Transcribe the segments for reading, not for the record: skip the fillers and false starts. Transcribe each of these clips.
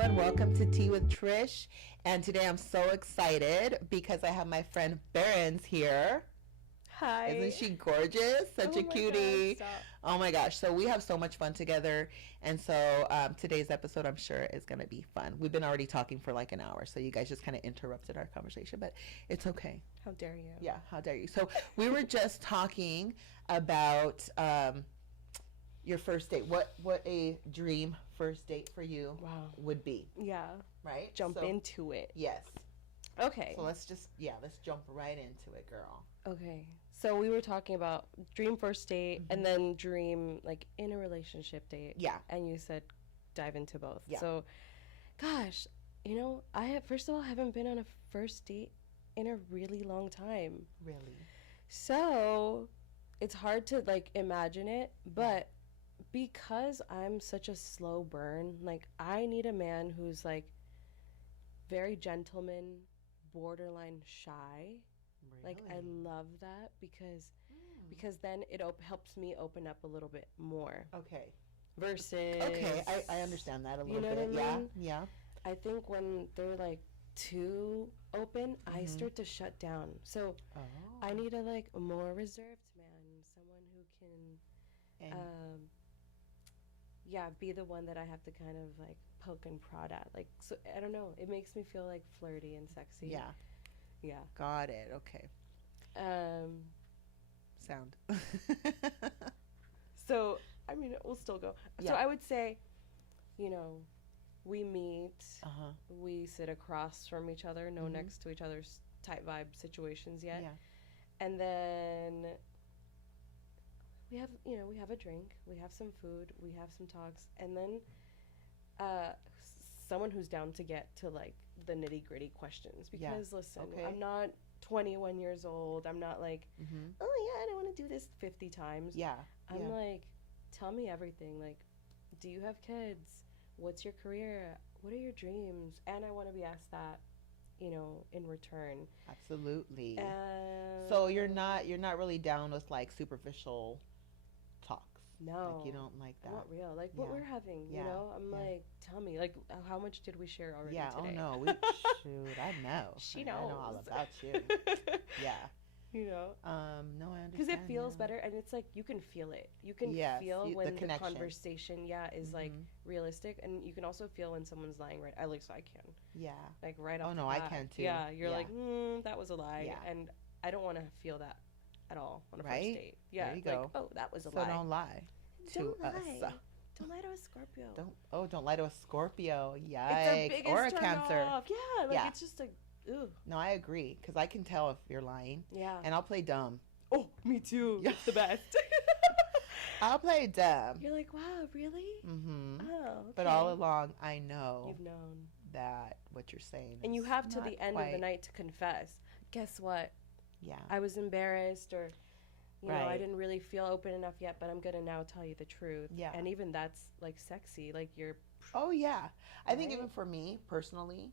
everyone. Welcome to Tea with Trish. And today I'm so excited because I have my friend Berenz here. Hi. Isn't she gorgeous? Such a cutie. God, oh my gosh. So we have so much fun together. And so today's episode, I'm sure, is going to be fun. We've been already talking for like an hour. So you guys just kind of interrupted our conversation, but it's okay. How dare you? Yeah, how dare you? So we were just talking about your first date. What a dream first date for you would be. Yeah. Right? Jump into it. Yes. Okay. So let's jump right into it, girl. Okay. So we were talking about dream first date and then dream like in a relationship date. Yeah. And you said dive into both. Yeah. So, gosh, first of all, haven't been on a first date in a really long time. Really? So it's hard to like imagine it, but because I'm such a slow burn, like I need a man who's like very gentleman, borderline shy. Really? Like I love that because then it helps me open up a little bit more. Okay. Versus I understand that a little know bit. What I mean? Yeah. I think when they're like too open, I start to shut down. So I need a more reserved man, someone who can be the one that I have to kind of like poke and prod at. Like, so I don't know. It makes me feel like flirty and sexy. Yeah. Yeah. Got it. Okay. Sound. So, I mean, we'll still go. Yeah. So I would say, we meet, we sit across from each other, no next to each other's type vibe situations yet. Yeah. And then we have a drink, we have some food, we have some talks, and then someone who's down to get to like the nitty-gritty questions because listen, I'm not 21 years old. I'm not like, oh yeah, I don't want to do this 50 times. Yeah. I'm like, tell me everything. Like, do you have kids? What's your career? What are your dreams? And I want to be asked that, in return. Absolutely. So you're not really down with like superficial talks. No. Like you don't like that. I want real. Like what we're having, I'm like, tell me, like how much did we share already today? Oh no. Shoot, I know. She knows. I know all about you. Yeah. No, I understand. Because it feels better, and it's like you can feel it. You can feel when the conversation, is like realistic, and you can also feel when someone's lying. Right, at least I can. Yeah. Like right off. Oh no, the bat. I can too. Yeah, you're like, that was a lie, Yeah. and I don't want to feel that at all on a first Right? date. Yeah, There you go. Like, oh, that was a So lie. don't lie to Don't us. lie. Don't lie to a Scorpio. Don't lie to a Scorpio. It's Yikes. the biggest Or a turn Cancer. off. Yeah, like it's just like, ooh. No, I agree because I can tell if you're lying. Yeah. And I'll play dumb. Oh, me too. Yeah. It's the best. I'll play dumb. You're like, wow, really? Mm-hmm. Oh, okay. But all along, I know You've known that what you're saying. And you is have to not the end of the night to confess. Guess what? Yeah. I was embarrassed, or you know, I Right. didn't really feel open enough yet, but I'm gonna now tell you the truth. Yeah. And even that's like sexy. Like you're. Oh yeah. I think Right? even for me personally,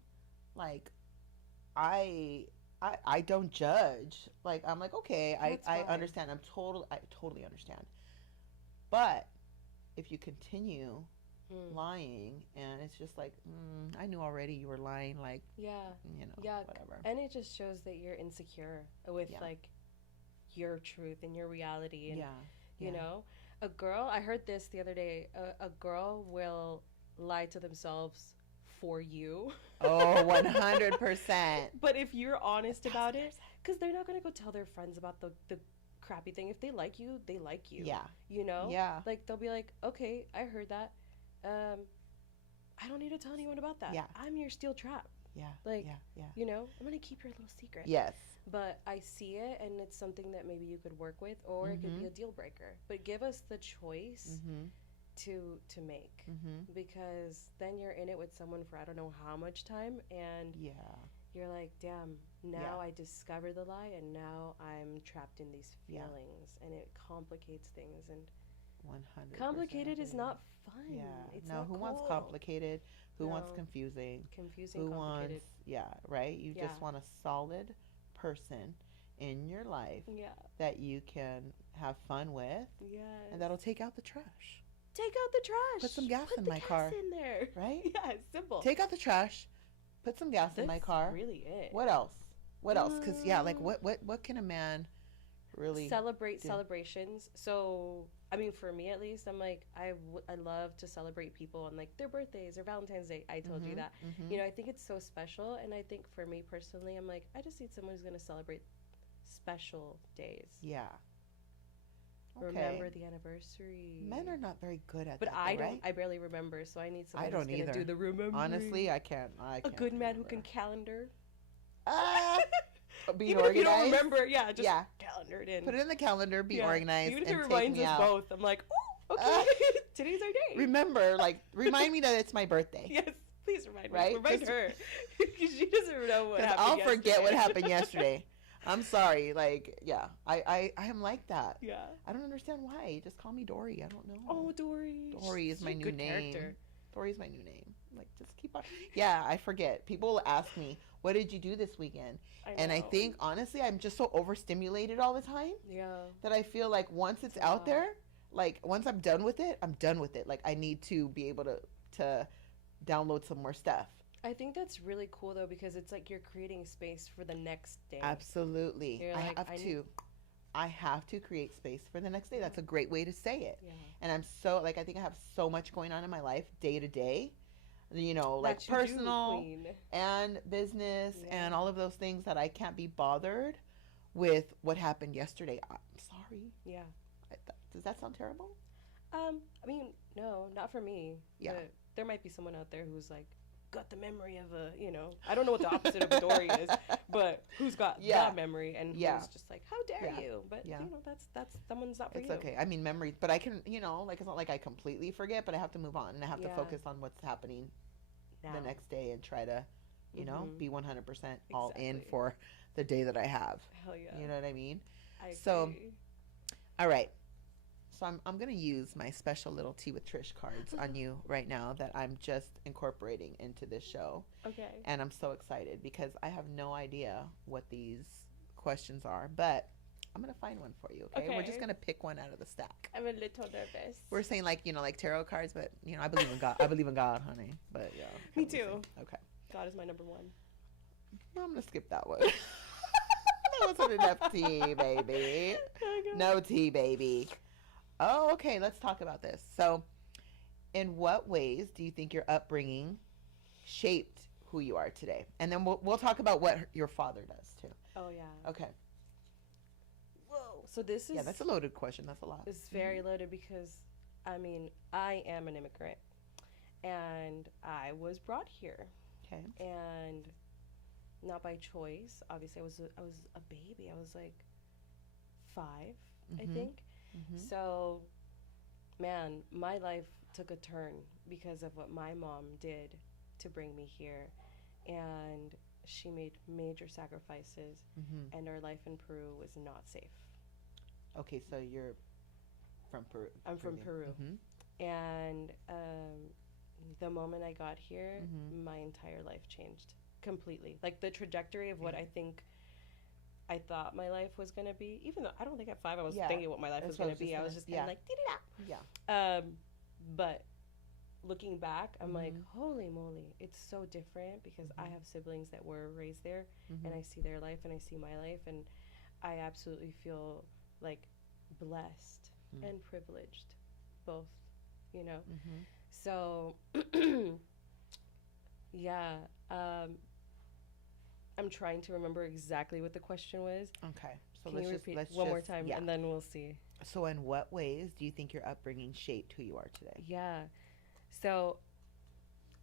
like I don't judge. Like I'm like, okay, That's I fine. understand. I totally understand. But if you continue lying and it's just like, I knew already you were lying, like, Yeah. whatever. And it just shows that you're insecure with Yeah. like your truth and your reality. And Yeah. you know, I heard this the other day. A girl will lie to themselves for you. Oh, 100%. But if you're honest about it, because they're not going to go tell their friends about the crappy thing. If they like you, they like you. Yeah. You know? Yeah. Like, they'll be like, okay, I heard that. I don't need to tell anyone about that. Yeah. I'm your steel trap. Yeah. Like, yeah. you know, I'm going to keep your little secret. Yes. But I see it, and it's something that maybe you could work with, or it could be a deal breaker. But give us the choice to make, because then you're in it with someone for I don't know how much time, and you're like, damn, now I discover the lie, and now I'm trapped in these feelings, and it complicates things. And 100%. complicated is not fun. Yeah. It's no, not who cool. wants complicated? Who wants No. confusing? Confusing, Who complicated. wants, right? You Yeah. just want a solid person in your life Yeah. that you can have fun with, Yes. and that'll take out the trash. take out the trash. Put some gas Put in the my gas car. in there. Right? Yeah, it's simple. Take out the trash. Put some gas in my car. Really it. What else? What else? Because like what can a man really celebrate do? Celebrations? So I mean, for me at least, I'm like I love to celebrate people on like their birthdays or Valentine's Day. I told you that. You know, I think it's so special, and I think for me personally, I'm like I just need someone who's gonna celebrate special days. Yeah. Okay. Remember the anniversary. Men are not very good at but that. But I don't. Right? I barely remember, so I need someone who's gonna do the remembering. Honestly, I can't. A good man who can calendar. Be even organized. If you don't remember, just calendar it in. Put it in the calendar. Be organized. Even if it reminds us both, I'm like, oh, okay, today's our day. Remember, remind me that it's my birthday. Yes, please remind me. Right? Remind her, because she doesn't know what happened. I'll forget what happened yesterday. I'm sorry. I am like that. Yeah. I don't understand why. Just call me Dory. I don't know. Oh, Dory. Dory is my new name. Character. Dory's my new name. Just keep on. Yeah, I forget. People will ask me, what did you do this weekend? I think, honestly, I'm just so overstimulated all the time. Yeah. That I feel like once it's out there, once I'm done with it, I'm done with it. I need to be able to download some more stuff. I think that's really cool, though, because it's like you're creating space for the next day. Absolutely. I have to create space for the next day. That's a great way to say it. Yeah. And I'm so, I think I have so much going on in my life day to day. Personal and business and all of those things that I can't be bothered with what happened yesterday. I'm sorry. Yeah. Does that sound terrible? I mean, no, not for me. Yeah. But there might be someone out there who's got the memory of I don't know what the opposite of a Dory is, but who's got that memory and who's just like, how dare you? But that's someone's not for you. It's okay. I mean, memories, but I can, it's not like I completely forget, but I have to move on and I have to focus on what's happening the next day and try to, be 100% all in for the day that I have. Hell yeah. You know what I mean? I agree. So, all right. So I'm going to use my special little Tea with Trish cards on you right now that I'm just incorporating into this show. Okay. And I'm so excited because I have no idea what these questions are, but I'm going to find one for you, okay? We're just going to pick one out of the stack. I'm a little nervous. We're saying like tarot cards, but I believe in God. I believe in God, honey. But yeah. Me too. Okay. God is my number one. I'm going to skip that one. That wasn't enough tea, baby. No tea, baby. Oh, okay. Let's talk about this. So, in what ways do you think your upbringing shaped who you are today? And then we'll talk about what your father does too. Oh yeah. Okay. Whoa. So this is that's a loaded question. That's a lot. It's very loaded because I mean I am an immigrant and I was brought here. Okay. And not by choice. Obviously, I was a baby. I was like 5, I think. Mm-hmm. So, man, my life took a turn because of what my mom did to bring me here. And she made major sacrifices, and our life in Peru was not safe. Okay, so you're from Peru. I'm from Peru. And the moment I got here, my entire life changed completely. Like the trajectory of what I thought my life was going to be, even though I don't think at 5 I was thinking what my life was going to be. I was just kind of like, dee-dee-da. Yeah. But looking back, I'm like, holy moly, it's so different because I have siblings that were raised there and I see their life and I see my life and I absolutely feel like blessed and privileged, both, So, yeah, I'm trying to remember exactly what the question was. Okay. So Can you repeat one more time and then we'll see. So in what ways do you think your upbringing shaped who you are today? Yeah. So,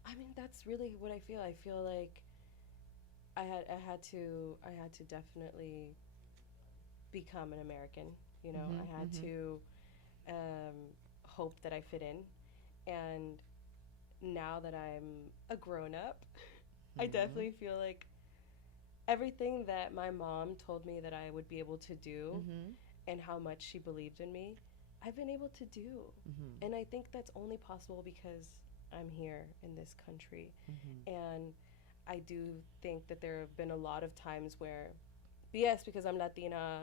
I mean, that's really what I feel. I feel like I had to definitely become an American, I had to hope that I fit in. And now that I'm a grown up, I definitely feel like everything that my mom told me that I would be able to do and how much she believed in me, I've been able to do. And I think that's only possible because I'm here in this country. And I do think that there have been a lot of times where, yes, because I'm Latina,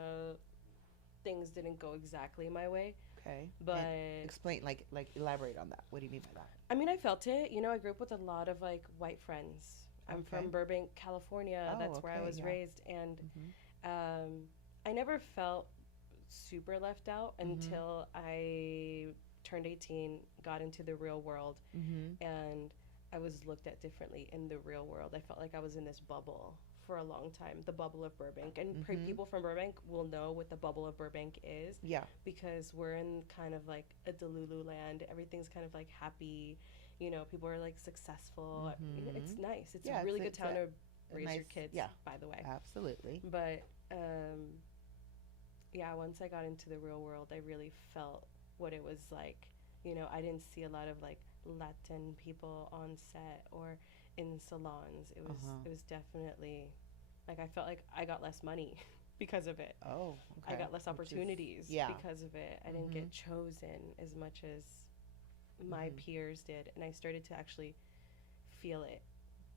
things didn't go exactly my way. Okay. But And explain, like elaborate on that. What do you mean by that? I mean, I felt it. You know, I grew up with a lot of like white friends. I'm Okay. from Burbank, California. Oh, That's where I okay, was yeah. raised, and Mhm. I never felt super left out Mhm. until I turned 18, got into the real world, Mhm. and I was looked at differently in the real world. I felt like I was in this bubble for a long time, the bubble of Burbank. And Mhm. people from Burbank will know what the bubble of Burbank is Yeah. because we're in kind of like a Delulu land. Everything's kind of like happy. You know, people are like successful. It's Mhm. nice. It's a Yeah, really good it's town to a raise your nice, kids, yeah, by the way. absolutely. But yeah, once I got into the real world, I really felt what it was like. You know, I didn't see a lot of like Latin people on set or in salons. Uh-huh. It was definitely like I felt like I got less money because of it. Oh, I okay. got less Which is, opportunities yeah. because of it. I didn't Mhm. get chosen as much as my Mhm. peers did, and I started to actually feel it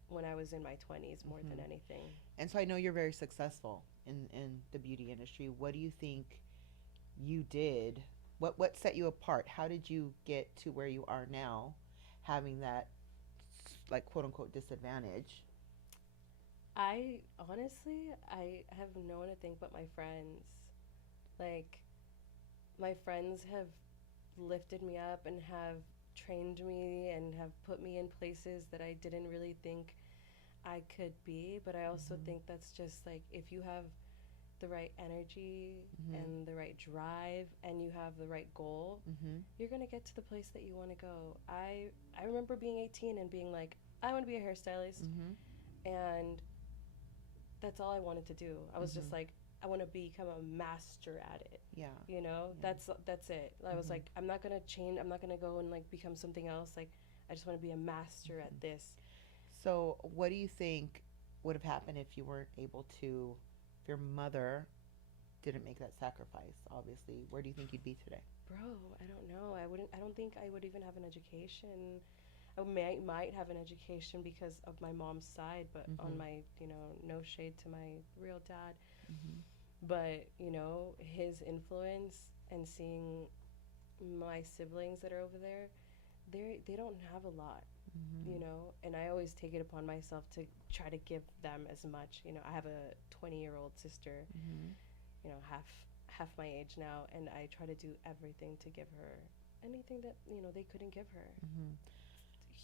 when I was in my 20s more than Mhm. anything. And so I know you're very successful in the beauty industry. What do you think you did? What set you apart? How did you get to where you are now, having that like quote unquote disadvantage? I honestly, I have no one to thank but my friends. Like, my friends have lifted me up and have trained me and have put me in places that I didn't really think I could be. But I also Mhm. think that's just like if you have the right energy Mhm. and the right drive and you have the right goal, Mhm. you're going to get to the place that you want to go. I remember being 18 and being like, I want to be a hairstylist. Mhm. And that's all I wanted to do. I was just Mhm. like, I want to become a master at it. Yeah. You know, Yeah. that's it. I was Mhm. like, I'm not gonna change. I'm not gonna go and like become something else. Like, I just want to be a master at Mhm. this. So, what do you think would have happened if you weren't able to, if your mother didn't make that sacrifice? Obviously, where do you think you'd be today? Bro, I don't know. I wouldn't. I don't think I would even have an education. I might have an education because of my mom's side, but on Mhm. my, no shade to my real dad, Mhm. but his influence and seeing my siblings that are over there, they don't have a lot, Mhm. and I always take it upon myself to try to give them as much. I have a 20-year-old sister, Mhm. half my age now, and I try to do everything to give her anything that they couldn't give her. Mhm.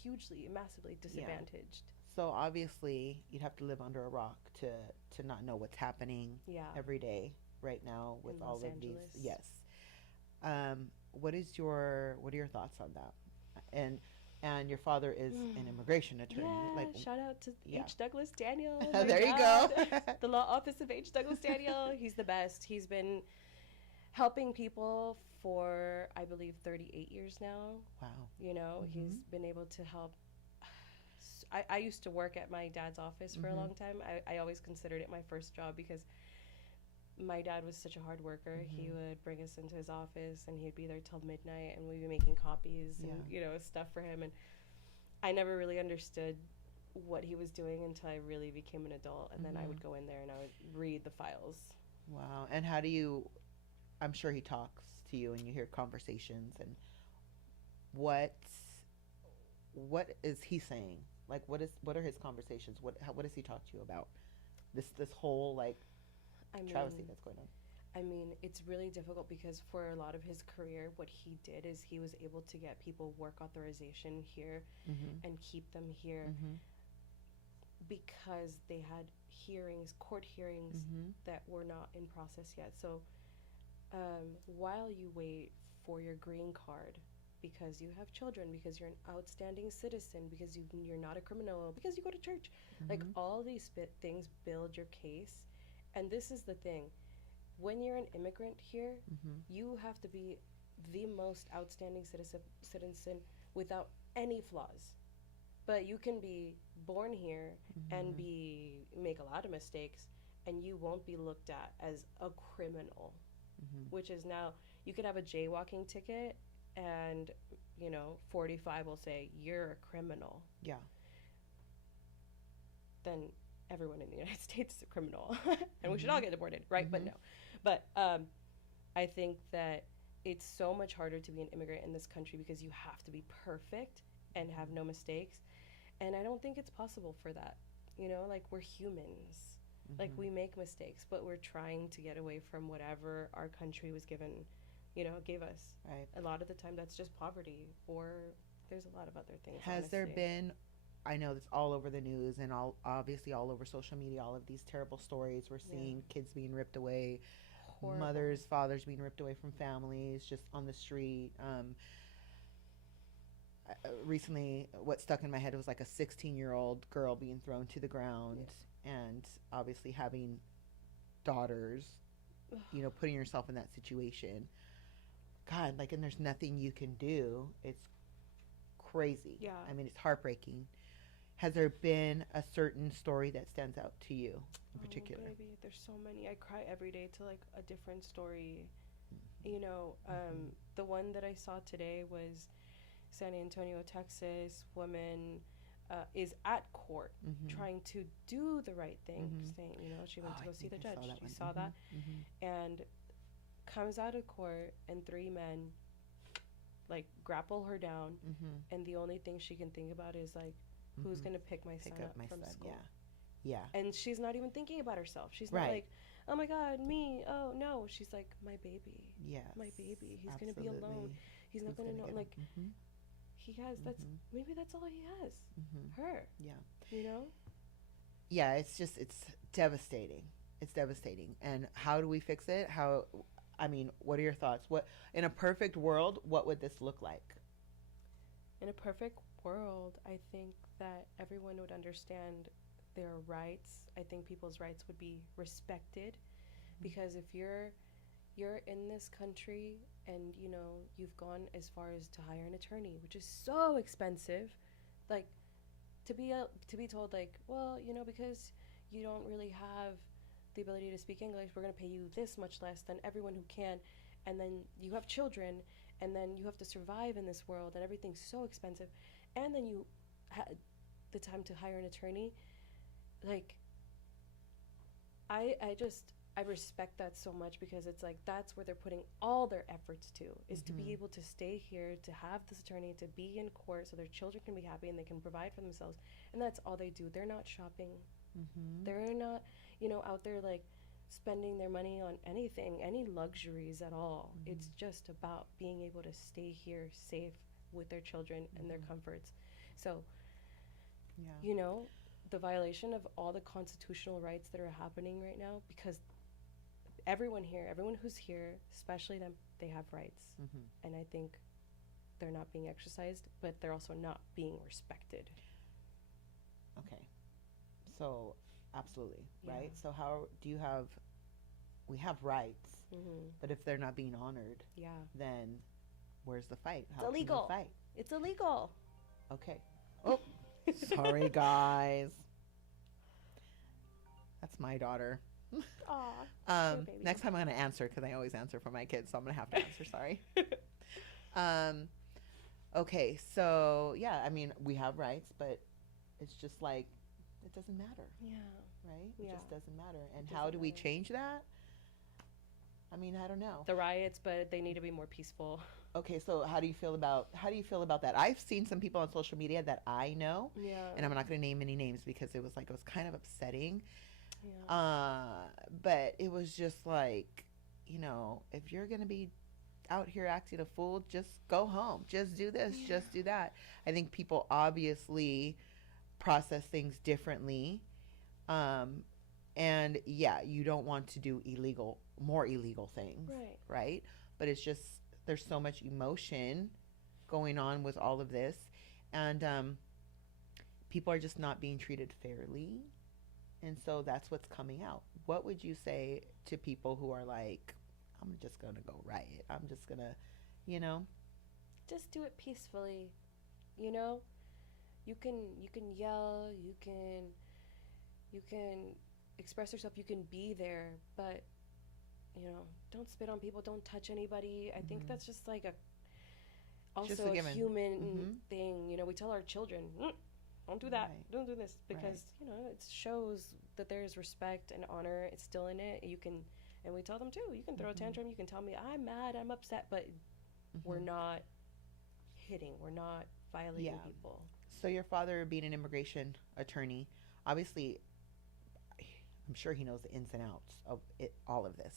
Hugely, massively Yeah. disadvantaged. So obviously, you'd have to live under a rock to not know what's happening Yeah, every day right now in with Los all of these. Angeles. Yes. What are your thoughts on that? And your father is an immigration attorney. Like, Yeah, shout out to yeah. H. Douglas Daniel, my There you go. dad. The law office of H. Douglas Daniel. He's the best. He's been helping people for, I believe, 38 years now. Wow. He's Mhm. been able to help. I used to work at my dad's office for a Mhm. long time. I always considered it my first job because my dad was such a hard worker. He Mhm. would bring us into his office and he'd be there till midnight and we'd be making copies and, Yeah. stuff for him. And I never really understood what he was doing until I really became an adult. And then I Mhm. would go in there and I would read the files. Wow. And how do you? I'm sure he talks to you, and you hear conversations. And what what is he saying? Like, what are his conversations? What does he talk to you about? This whole like I travesty mean, that's going on. it's really difficult because for a lot of his career, what he did is he was able to get people work authorization here Mhm. and keep them here Mhm. because they had court hearings Mhm. that were not in process yet. So while you wait for your green card, because you have children, because you're an outstanding citizen, because you're not a criminal, because you go to church, like Mhm. all these things build your case. And this is the thing, when you're an immigrant here, Mhm. you have to be the most outstanding citizen without any flaws. But you can be born here and Mhm. make a lot of mistakes, and you won't be looked at as a criminal, Mhm. which is now you could have a jaywalking ticket and 45 will say you're a criminal. Yeah. Then everyone in the United States is a criminal and we should all Mhm. get deported, right? But Mhm. no. But I think that it's so much harder to be an immigrant in this country because you have to be perfect and have no mistakes. And I don't think it's possible for that. You know, like we're humans. Like we make mistakes, but we're trying to get away from whatever our country was given, gave us. Right. A lot of the time that's just poverty, or there's a lot of other things. Has there been, I know that's all over the news and obviously all over social media, all of these terrible stories we're seeing, kids being ripped away, horrible. Mothers, fathers being ripped away from families, just on the street. Recently, what stuck in my head was like a 16-year-old girl being thrown to the ground, and obviously having daughters, putting yourself in that situation. God, like, and there's nothing you can do. It's crazy. Yeah. I mean, it's heartbreaking. Has there been a certain story that stands out to you in particular? Baby, there's so many. I cry every day to like a different story. The one that I saw today was San Antonio, Texas. Woman is at court trying to do the right thing. Saying, she went to go see the judge. You saw that, and comes out of court, and 3 men like grapple her down, and the only thing she can think about is like, who's gonna pick my son up from school? Yeah. And she's not even thinking about herself. She's not like, oh my God, me. Oh no. She's like, my baby. Yes. My baby. He's gonna be alone. He's not gonna know. Like, he has. Maybe that's all he has. Her. Yeah. Yeah. It's devastating. It's devastating. And how do we fix it? What are your thoughts? What, in a perfect world, what would this look like? In a perfect world, I think that everyone would understand their rights. I think people's rights would be respected, because if you're in this country and you've gone as far as to hire an attorney, which is so expensive, like to be told like, well, because you don't really have the ability to speak English, we're going to pay you this much less than everyone who can, and then you have children, and then you have to survive in this world, and everything's so expensive, and then you had the time to hire an attorney. Like, I respect that so much, because it's like that's where they're putting all their efforts to, is to be able to stay here, to have this attorney, to be in court so their children can be happy and they can provide for themselves, and that's all they do. They're not shopping. They're not out there like spending their money on anything, any luxuries at all. It's just about being able to stay here safe with their children and their comforts. So the violation of all the constitutional rights that are happening right now, because everyone who's here, especially them, they have rights. And I think they're not being exercised, but they're also not being respected. Okay. So, absolutely, right? So how do we have rights, but if they're not being honored, then where's the fight? How it's illegal. Can we fight? It's illegal. Okay. Oh, sorry, guys. That's my daughter. Aw. Next time I'm going to answer, because I always answer for my kids, so I'm going to have to answer. Sorry. Okay, so we have rights, but it's just like, it doesn't matter. Yeah. Right? It just doesn't matter. And how do we change that? I don't know. The riots, but they need to be more peaceful. Okay, so how do you feel about that? I've seen some people on social media that I know, and I'm not going to name any names because it was kind of upsetting. Yeah. But it was just like, if you're going to be out here acting a fool, just go home. Just do this, just do that. I think people obviously process things differently. And you don't want to do more illegal things, right? But it's just, there's so much emotion going on with all of this, and people are just not being treated fairly, and so that's what's coming out. What would you say to people who are like, I'm just gonna go riot, I'm just gonna, just do it peacefully, you can yell, you can express yourself, you can be there, but don't spit on people, don't touch anybody. I think that's just like a human thing. We tell our children, don't do that, don't do this, because it shows that there's respect and honor. It's still in it. You can And we tell them too, you can throw a tantrum, you can tell me I'm mad, I'm upset, but we're not hitting, we're not violating people. So your father being an immigration attorney, obviously, I'm sure he knows the ins and outs of it, all of this.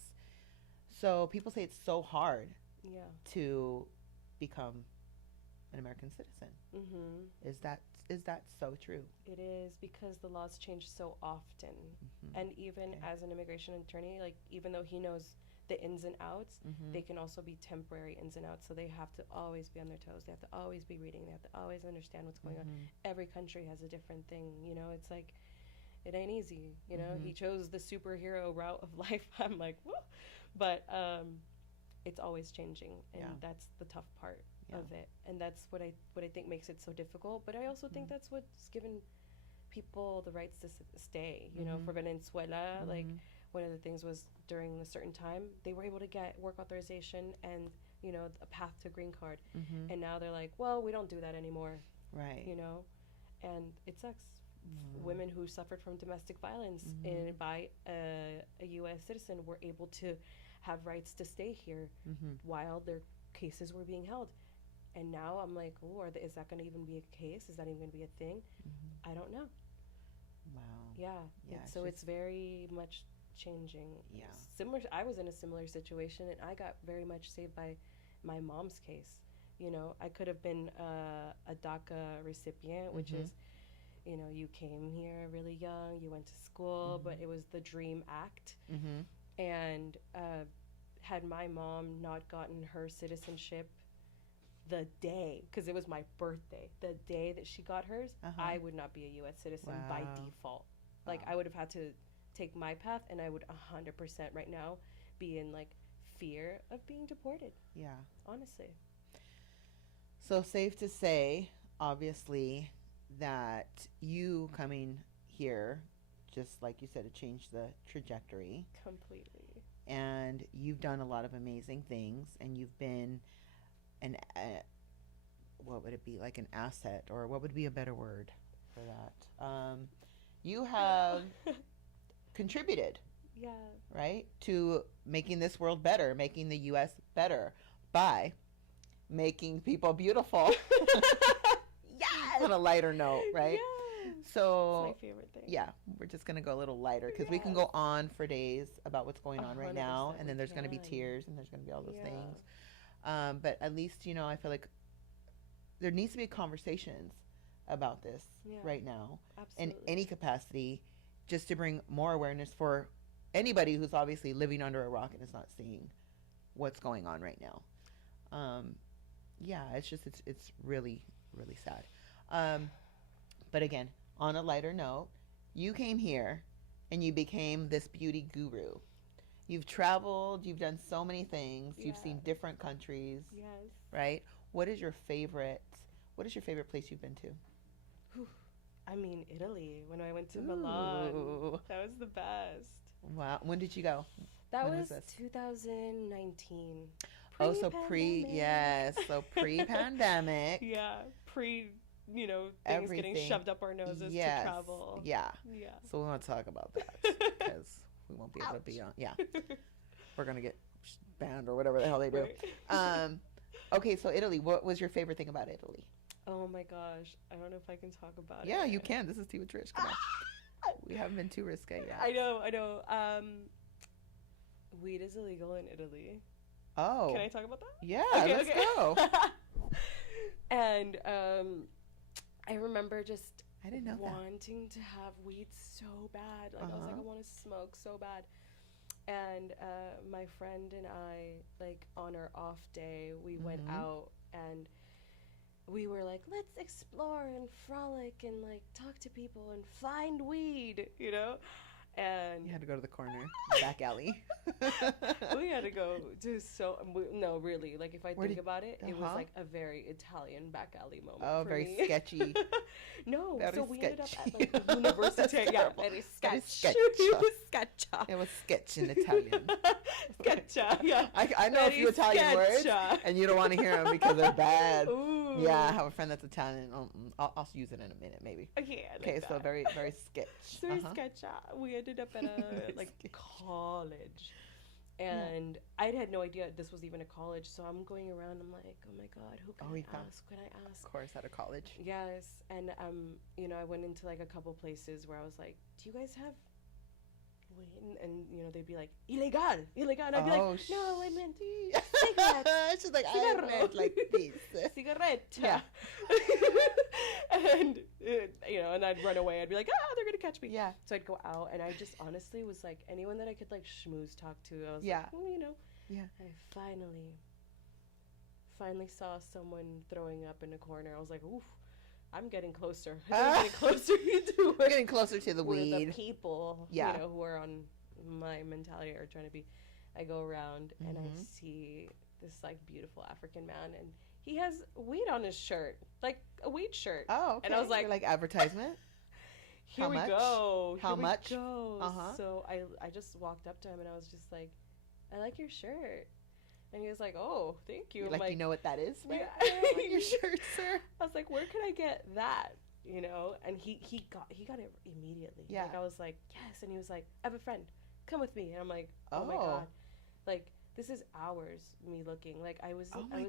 So people say it's so hard to become an American citizen. Is that so true? It is, because the laws change so often. And even as an immigration attorney, like, even though he knows the ins and outs, they can also be temporary ins and outs. So they have to always be on their toes. They have to always be reading. They have to always understand what's going on. Every country has a different thing. You know, it's like, it ain't easy. You know, he chose the superhero route of life. I'm like, whoa. But it's always changing. And that's the tough part of it. And that's what I think makes it so difficult. But I also think that's what's given people the rights to stay. You know, for Venezuela, like, one of the things was during a certain time, they were able to get work authorization and, you know, a path to a green card. And now they're like, well, we don't do that anymore. Right. You know, and it sucks. Women who suffered from domestic violence and by a U.S. citizen were able to have rights to stay here while their cases were being held. And now I'm like, oh, is that going to even be a case? Is that even going to be a thing? I don't know. Wow. Yeah. So it's very much changing. Yeah. Similar. I was in a similar situation, and I got very much saved by my mom's case. You know, I could have been a DACA recipient, which is, you know, you came here really young, you went to school, but it was the DREAM Act. And had my mom not gotten her citizenship the day, because it was my birthday, the day that she got hers, I would not be a U.S. citizen by default. Like, I would have had to take my path, and I would 100% right now be in, like, fear of being deported. Yeah. Honestly. So safe to say, obviously, that you coming here, just like you said, it changed the trajectory. Completely. And you've done a lot of amazing things, and you've been what would it be, like an asset, or what would be a better word for that? You have contributed, right, to making this world better, making the U.S. better by making people beautiful. Yes. On a lighter note, right? Yes. So it's my favorite thing. Yeah, we're just gonna go a little lighter because we can go on for days about what's going on right now, and then there's gonna be tears, and there's gonna be all those things. But at least, you know, I feel like there needs to be conversations about this right now. Absolutely. In any capacity, just to bring more awareness for anybody who's obviously living under a rock and is not seeing what's going on right now. It's really, really sad. But again, on a lighter note, you came here and you became this beauty guru. You've traveled, you've done so many things, you've seen different countries. Yes. Right? What is your favorite place you've been to? I mean, Italy. When I went to Milan, that was the best. Wow. When did you go? That was 2019. Oh, so pre-pandemic. Yeah, you know, things getting shoved up our noses to travel. Yeah. So we want to talk about that because we won't be able to be on. Yeah. We're going to get banned or whatever the hell they do. Right. Okay, so Italy. What was your favorite thing about Italy? Oh my gosh. I don't know if I can talk about it. Yeah, you can. This is Tea with Trish. Come on. We haven't been too risque yet. I know. Weed is illegal in Italy. Oh. Can I talk about that? Yeah, let's go. And I remember just I didn't know wanting to have weed so bad. Like, I was like, I want to smoke so bad. And my friend and I, like, on our off day, we went out and we were like, let's explore and frolic and, like, talk to people and find weed, you know? And you had to go to the corner, back alley. We had to go to no, really. Like, if I think about it, it was like a very Italian back alley moment. Oh, for very me. Sketchy. No, very so we sketchy. ended up at like the university. Yeah, very sketch. It was sketcha. It was sketch in Italian. Sketcha. Yeah. I know a few Italian words, and you don't want to hear them because they're bad. Ooh. Yeah, I have a friend that's Italian. I'll use it in a minute, maybe. Okay. So very sketch. Very sketcha. We ended up at a like college, And I had no idea this was even a college. So I'm going around. I'm like, oh my God, who can I ask? Can I ask? Of course, at a college. Yes. And, you know, I went into like a couple places where I was like, do you guys have weed? And you know, they'd be like, illegal. And I'd be like, no, I meant cigarette. She's like, I meant like this. Cigarette. Yeah. And, you know, and I'd run away. I'd be like, they're going to catch me. Yeah. So I'd go out, and I just honestly was like, anyone that I could like schmooze talk to, I was like, you know. Yeah. I finally saw someone throwing up in a corner. I was like, oof, I'm getting closer. I'm getting closer to We're getting closer to the weed. The people, you know, who are on my mentality are trying to be. I go around and I see this like beautiful African man, and he has weed on his shirt, like a weed shirt. Oh, okay. And I was like, you're like advertisement. Here we go. How much? So I just walked up to him and I was just like, I like your shirt. And he was like, oh, thank you. You're like, you know what that is? Yeah. Your shirt, sir. I was like, where can I get that? You know? And he got it immediately. Yeah. Like, I was like, yes. And he was like, I have a friend. Come with me. And I'm like, oh my God. Like, this is hours me looking. Like, I was like, I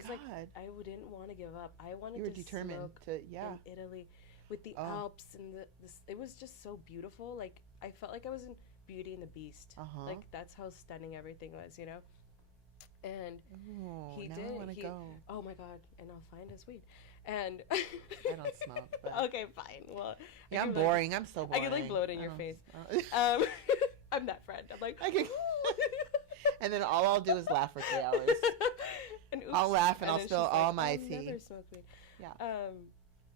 didn't want to give up. I wanted to determined smoke to, in Italy with the Alps and it was just so beautiful. Like, I felt like I was in Beauty and the Beast. Like, that's how stunning everything was, you know? And he did. Oh my God! And I'll find his weed. And I don't smoke. But okay, fine. Well, yeah, I'm boring. I'm so boring. I can like blow it in your face. I'm that friend. I'm like, and then all I'll do is laugh for 3 hours. And I'll laugh and I'll spill all my tea. Never smoked weed. Yeah.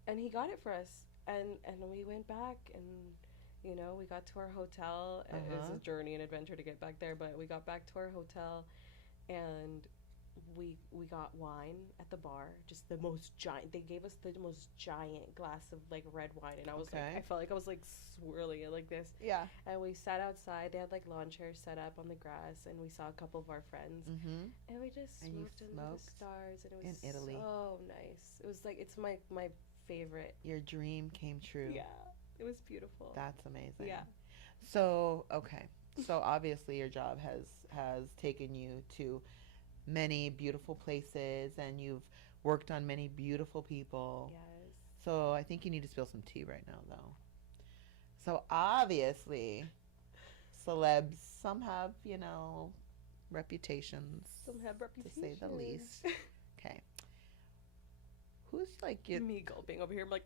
And he got it for us, and we went back, and you know, we got to our hotel. It was a journey and adventure to get back there, but we got back to our hotel. And we got wine at the bar, just the most giant. They gave us the most giant glass of like red wine, and I was like, I felt like I was like swirling it like this. Yeah. And we sat outside. They had like lawn chairs set up on the grass, and we saw a couple of our friends, and we just smoked under the stars, and it was in Italy. So nice. It was like it's my favorite. Your dream came true. Yeah, it was beautiful. That's amazing. Yeah. So So obviously your job has taken you to many beautiful places, and you've worked on many beautiful people. Yes. So I think you need to spill some tea right now, though. So obviously, celebs, some have, you know, reputations. Some have reputations. To say the least. Okay. Who's like your... Me gulping over here. I'm like...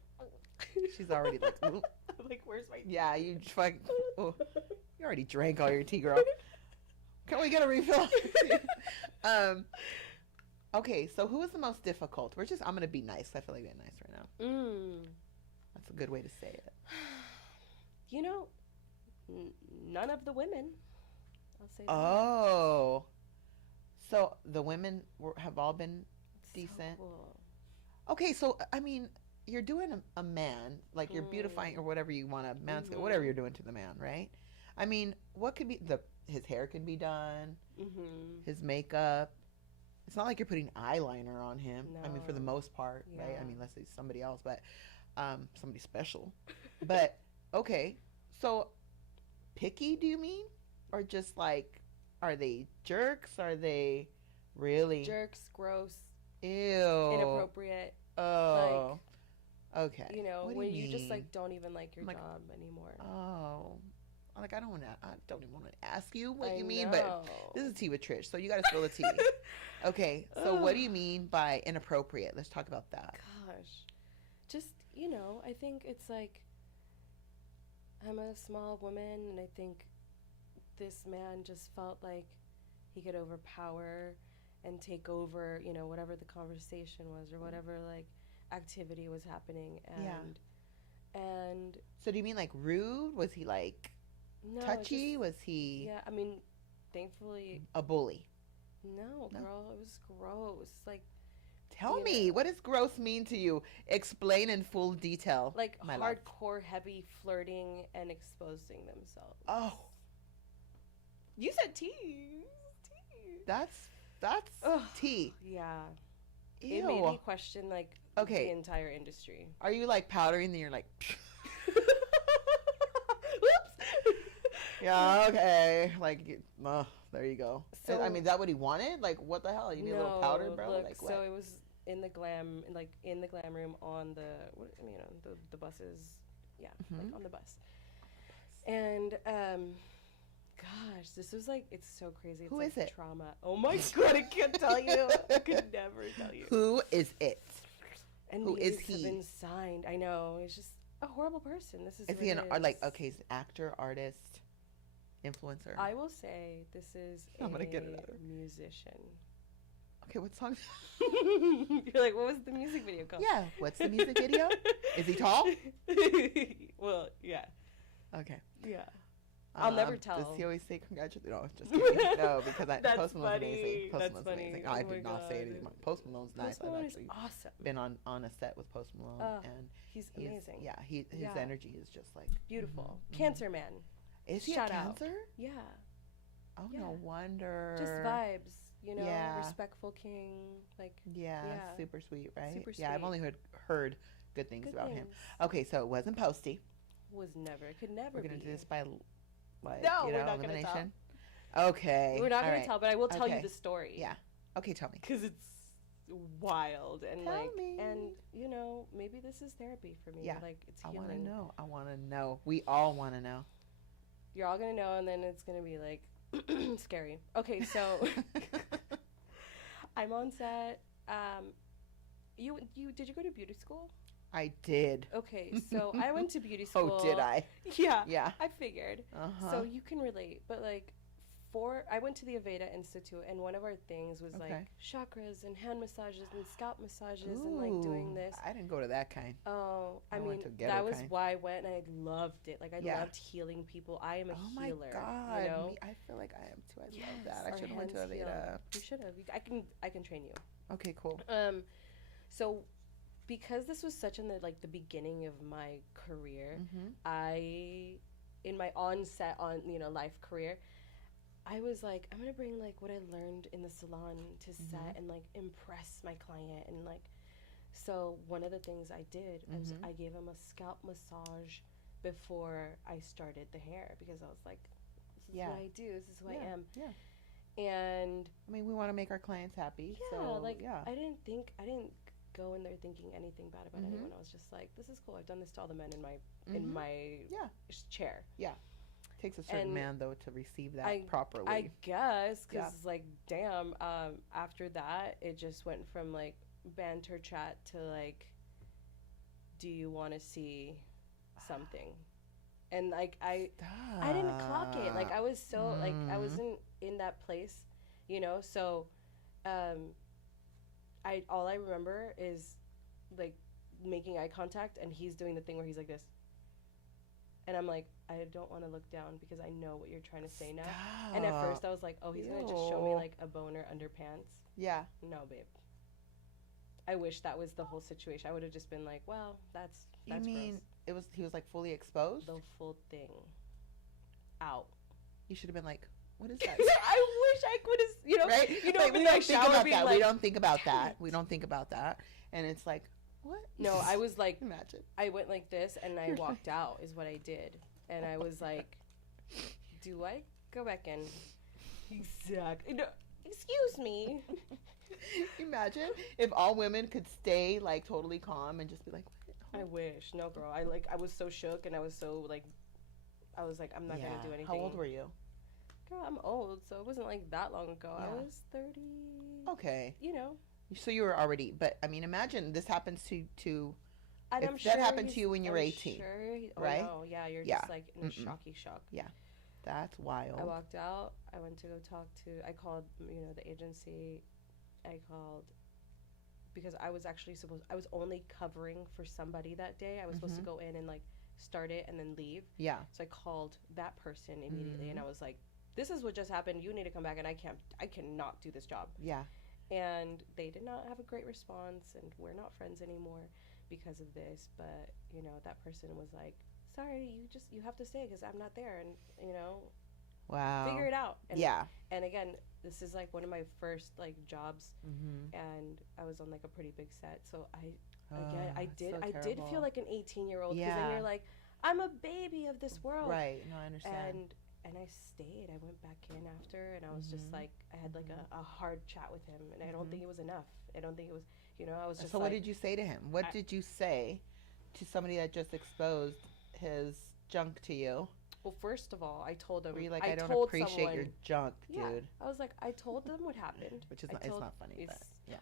She's already like... Ooh. I'm like, where's my tea? Yeah, you fucking... Oh. You already drank all your tea, girl. Can we get a refill? Okay, so who is the most difficult? I'm going to be nice. I feel like being nice right now. That's a good way to say it. You know, none of the women. I'll say that. Oh. So the women have all been decent? So cool. Okay, so, I mean, you're doing a man, like you're beautifying or whatever you want to, whatever you're doing to the man, right? I mean, what could be his hair can be done, his makeup. It's not like you're putting eyeliner on him. No. I mean, for the most part, right? I mean, unless it's somebody else, but somebody special. But okay, so picky? Do you mean, or just like, are they jerks? Are they really jerks? Gross. Ew. Inappropriate. Oh. Like, okay. You know, when you just like don't even like your job anymore. Oh. Like I don't even want to ask you what you mean, but this is tea with Trish, so you got to spill the tea. Okay, so what do you mean by inappropriate? Let's talk about that. Gosh, just, you know, I think it's like I'm a small woman, and I think this man just felt like he could overpower and take over, you know, whatever the conversation was or whatever like activity was happening, and so do you mean like rude? Was he like touchy? Was he? Yeah, I mean, thankfully. A bully? No, girl, it was gross. Like, tell me, what does gross mean to you? Explain in full detail. Like hardcore, heavy flirting and exposing themselves. Oh, you said tea. That's tea. Yeah. Ew. It made me question like the entire industry. Are you like powdering? And you're like. Yeah, okay. Like, there you go. So, I mean, is that what he wanted? Like, what the hell? You need a little powder, bro? Look, like, so what? it was in the glam room on the buses. Yeah, like on the bus. And gosh, this was like, it's so crazy. It's Who like is it? Trauma. Oh my God, I can't tell you. I could never tell you. Who is it? And who is have he? been signed. I know. He's just a horrible person. Is he okay, he's an actor, artist, influencer? I will say this is I'm gonna get it out. Musician. Okay, what song? You're like, what was the music video called? Yeah, what's the music video? Is he tall? Well, yeah. Okay. Yeah. I'll never tell. Does he always say congratulations? No, just kidding. No, because Post Malone's amazing. Post That's Malone's funny. amazing. Oh I my did not say anything. Post Malone's nice. Post Malone I've is actually awesome. been on a set with Post Malone, and he's amazing. Yeah, his energy is just like beautiful. Cancer man. Is he Shout a Cancer? Out. Yeah. Oh, no wonder. Just vibes, respectful king, like. Yeah, super sweet, right? Super sweet. Yeah, I've only heard good things about him. Okay, so it wasn't Posty. Was never. It could never. We're gonna do this by, like, no, we're not elimination. Gonna tell. Okay. We're not gonna tell, but I will tell you the story. Yeah. Okay, tell me. Because it's wild and tell me. And maybe this is therapy for me. Yeah. Like it's healing. I want to know. We all want to know. You're all gonna know, and then it's gonna be like scary. Okay, so I'm on set. You did you go to beauty school? I did. Okay, so I went to beauty school. Oh, did I? Yeah. Yeah. I figured. So you can relate, but like, I went to the Aveda Institute, and one of our things was like chakras and hand massages and scalp massages and like doing this. I didn't go to that kind. Oh, I mean, that was why I went, and I loved it. Like I loved healing people. I am a healer. Oh my God! You know? I feel like I am too. I love that. I should have went to Aveda. You should have. I can train you. Okay, cool. So because this was such in the beginning of my career, in my on-set life career, I was like, I'm gonna bring like what I learned in the salon to set and like impress my client, and like, so one of the things I did was I gave him a scalp massage before I started the hair, because I was like, this is what I do, this is who I am. Yeah. And I mean, we want to make our clients happy. Yeah, so, I didn't go in there thinking anything bad about anyone. I was just like, this is cool. I've done this to all the men in my chair. Yeah. Takes a certain man though to receive that properly. I guess, because like, damn. After that, it just went from like banter chat to like, do you want to see something? And like I didn't clock it. Like I was so like I wasn't in that place, So, all I remember is like making eye contact, and he's doing the thing where he's like this. And I'm like, I don't want to look down because I know what you're trying to say now. And at first I was like, oh, he's going to just show me like a boner under pants. Yeah. No, babe. I wish that was the whole situation. I would have just been like, well, that's You mean gross. he was like fully exposed? The full thing. Out. You should have been like, what is that? I wish I could have, right? Like, we don't think about that. Like, we don't think about that. We don't think about that. And it's like, what? No, I was like, imagine. I went like this and I walked out is what I did. And I was like, do I go back in? Exactly. No, excuse me. Imagine if all women could stay like totally calm and just be like, what? I wish. No, girl. I was so shook, and I was so like, I'm not going to do anything. How old were you? Girl, I'm old, so it wasn't like that long ago. Yeah. I was 30. Okay. So you were already, but I mean, imagine this happens to and if that happened to you when you were 18, right? Oh, yeah, you're just like in a shock. Yeah, that's wild. I walked out. I went to go talk to. I called, the agency. I called because I was actually I was only covering for somebody that day. I was supposed to go in and like start it and then leave. Yeah. So I called that person immediately, and I was like, "This is what just happened. You need to come back, and I cannot do this job." Yeah. And they did not have a great response, and we're not friends anymore because of this. But that person was like, "Sorry, you have to stay because I'm not there," and wow, figure it out. And, yeah. And again, this is like one of my first like jobs, and I was on like a pretty big set. So I did feel like an 18-year-old because then you're like, I'm a baby of this world. Right. No, I understand. And and I stayed. I went back in after, and I was just like, I had like a hard chat with him, and I don't think it was enough. I don't think it was, I was just So like, what did you say to him? What did you say to somebody that just exposed his junk to you? Well, first of all, I told him. Were you like, I don't appreciate your junk, dude? Yeah, I was like, I told them what happened. Which is not, it's not funny, but yeah.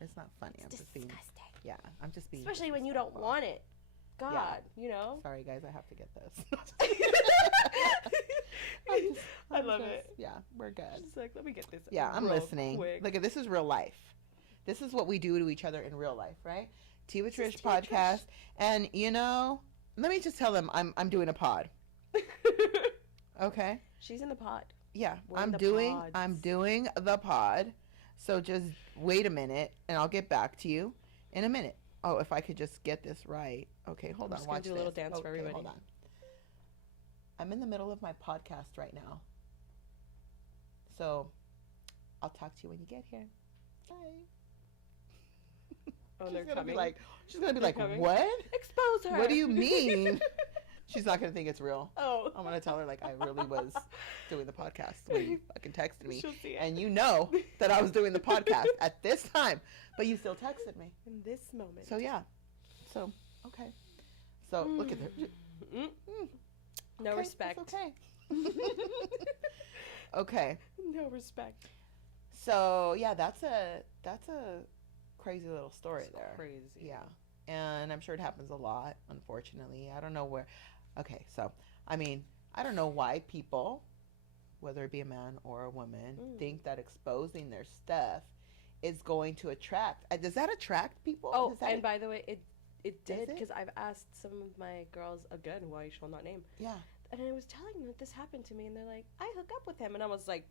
It's not funny. It's I'm just disgusting. being, I'm just being. Especially when you don't want it. God, Sorry, guys, I have to get this. I love it. Yeah, we're good. Just like, let me get this. Yeah, I'm listening. Quick. Look, this is real life. This is what we do to each other in real life, right? Tea with Trish Tea with podcast, and let me just tell them I'm doing a pod. Okay. She's in the pod. Yeah, We're I'm doing the pod. So just wait a minute, and I'll get back to you in a minute. Oh, if I could just get this right. Okay, hold on. Watch do a little dance for everybody. Hold on. I'm in the middle of my podcast right now. So I'll talk to you when you get here. Bye. Oh, she's they're gonna coming. Be like, she's gonna be They're like, coming. what? Expose her. What do you mean? She's not gonna think it's real. Oh. I'm gonna tell her like I really was doing the podcast when you fucking texted me, She'll see it. and you know that I was doing the podcast at this time, but you still texted me in this moment. So yeah, so okay, so look at her. No okay, respect. Okay. Okay. No respect. So yeah, that's a crazy little story there. Crazy. Yeah, and I'm sure it happens a lot. Unfortunately, I don't know where. Okay, so I mean, I don't know why people, whether it be a man or a woman, think that exposing their stuff is going to attract. Does that attract people? Oh, and by the way, it did, because I've asked some of my girls, again, who I shall not name. Yeah. And I was telling them that this happened to me, and they're like, I hook up with him. And I was like,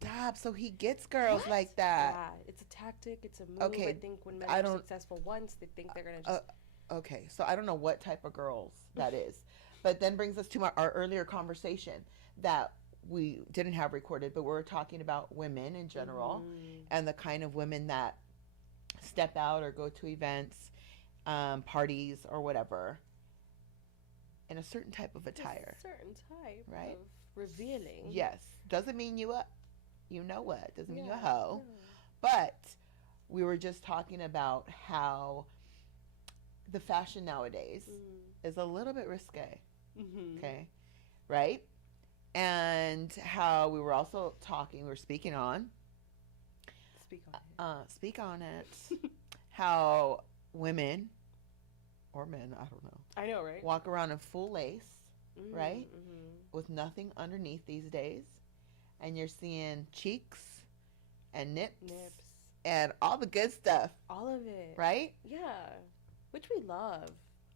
stop. So he gets girls like that. Yeah, it's a tactic. It's a move. Okay. I think when men are successful once, they think they're going to just... Okay, so I don't know what type of girls that is. But then brings us to our earlier conversation that we didn't have recorded, but we were talking about women in general and the kind of women that step out or go to events, parties or whatever in a certain type of attire. A certain type, right? Of revealing. Yes. Doesn't mean you know what? Doesn't mean you a hoe. No. But we were just talking about how the fashion nowadays is a little bit risque. Okay. Right? And how we were also talking, we were speaking on. Speak on it. How women or men, I don't know. I know, right? Walk around in full lace, right? With nothing underneath these days. And you're seeing cheeks and nips. And all the good stuff. All of it. Right? Yeah. Which we love,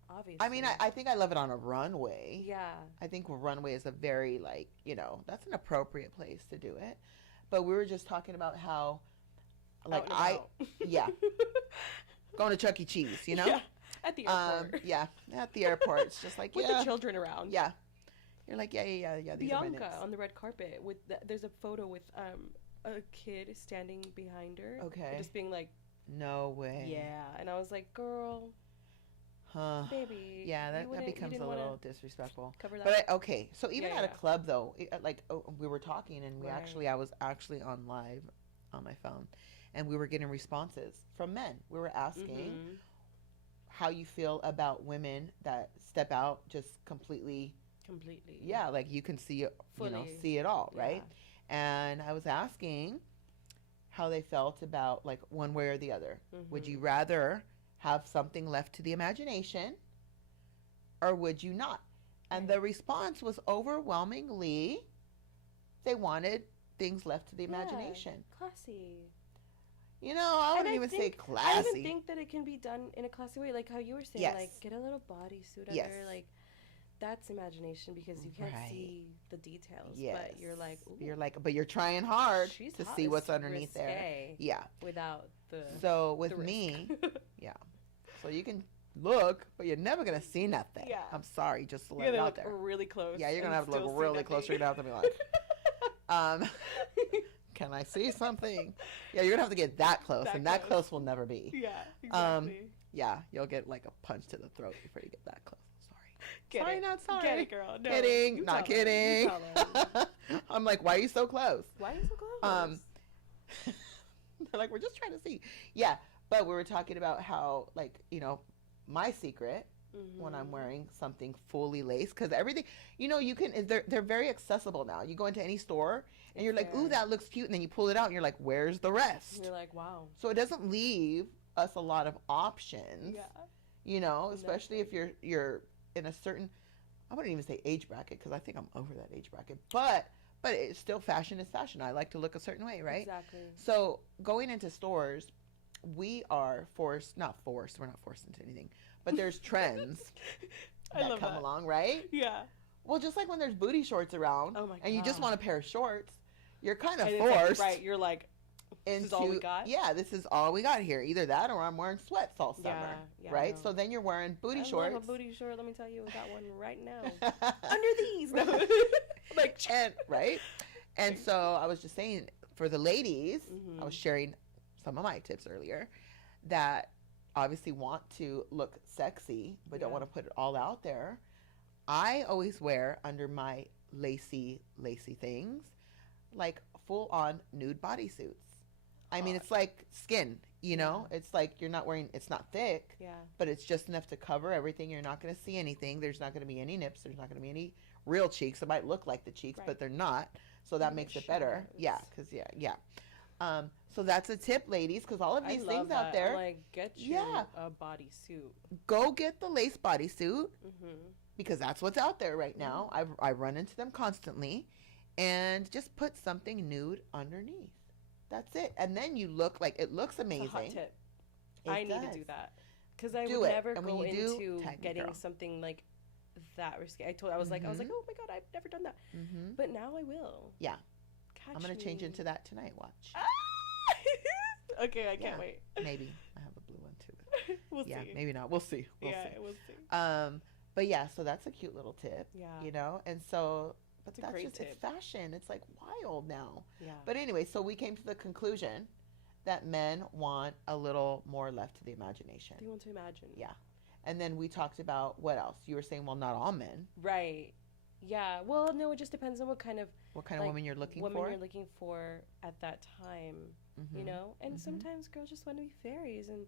obviously. I mean, I think I love it on a runway. Yeah. I think a runway is a very, that's an appropriate place to do it. But we were just talking about how, going to Chuck E. Cheese, Yeah. At the airport. At the airport. It's just like, with the children around. Yeah. You're like, yeah. These Bianca on the red carpet with there's a photo with a kid standing behind her. Okay. Just being like, no way. Yeah, and I was like, girl, baby. Yeah, that becomes a little disrespectful. Cover that. But okay, so even at a club though, we were talking and I was actually on live on my phone, and we were getting responses from men. We were asking how you feel about women that step out just completely. Yeah, like you can see it, see it all, right? And I was asking how they felt about like one way or the other. Would you rather have something left to the imagination or would you not? And the response was overwhelmingly they wanted things left to the imagination. Classy. I wouldn't even say classy. I even think that it can be done in a classy way, like how you were saying, like get a little bodysuit under, like that's imagination because you can't see the details. But you're like, ooh, but you're trying hard to see what's underneath there. Yeah. Without the with me, so you can look, but you're never gonna see nothing. Yeah. I'm sorry, just to let it out there. Really close. Yeah, you're gonna have to look really close. You're gonna have to be like, can I see something? Yeah, you're gonna have to get that close, and that close will never be. Yeah, exactly. Yeah, you'll get like a punch to the throat before you get that close. Sorry. Sorry, not sorry. Get it, girl. No, kidding. Not kidding. I'm like, why are you so close? Why are you so close? They're like, we're just trying to see. Yeah, but we were talking about how, like, you know, my secret when I'm wearing something fully laced, because everything, you know, you can, they're very accessible now. You go into any store and you're like, ooh, that looks cute, and then you pull it out and you're like, where's the rest? And you're like, wow. So it doesn't leave us a lot of options. Yeah. You know, especially if you're in a certain, I wouldn't even say age bracket, because I think I'm over that age bracket, but it's still, fashion is fashion. I like to look a certain way, right? Exactly. So going into stores, we are not forced into anything, but there's trends that come along, right? Yeah. Well, just like when there's booty shorts around, oh my God, and you just want a pair of shorts, you're kind of forced. Right, you're like, this is all we got? Yeah, this is all we got here. Either that or I'm wearing sweats all summer, right? So then you're wearing booty shorts. I love a booty short. Let me tell you, I got one right now. Under these. No. Like, right? And so I was just saying, for the ladies, I was sharing some of my tips earlier, that obviously want to look sexy, but don't want to put it all out there. I always wear under my lacy things, like full-on nude bodysuits. I mean, it's like skin, you know? It's like you're not wearing, it's not thick, but it's just enough to cover everything. You're not going to see anything. There's not going to be any nips. There's not going to be any real cheeks. It might look like the cheeks, but they're not. So that makes it better. Yeah, because, so that's a tip, ladies, because all of these things out there. Like, get you a bodysuit. Go get the lace bodysuit, because that's what's out there right now. I run into them constantly. And just put something nude underneath. That's it. And then you look like, it looks amazing. It's a hot tip. I need to do that. Because I would never go into getting something like that risky. I was like, oh my God, I've never done that. But now I will. Yeah. I'm going to change into that tonight. Watch. Okay, I can't wait. Maybe. I have a blue one too. We'll see. Maybe not. We'll see. We'll see. But yeah, so that's a cute little tip. Yeah. You know? And so... But that's just, it's fashion. It's like wild now. Yeah. But anyway, so we came to the conclusion that men want a little more left to the imagination. They want to imagine. Yeah. And then we talked about what else? You were saying, well, not all men. Right. Yeah. Well, no, it just depends on what kind of woman you're looking for. Woman you're looking for at that time, you know? And sometimes girls just want to be fairies and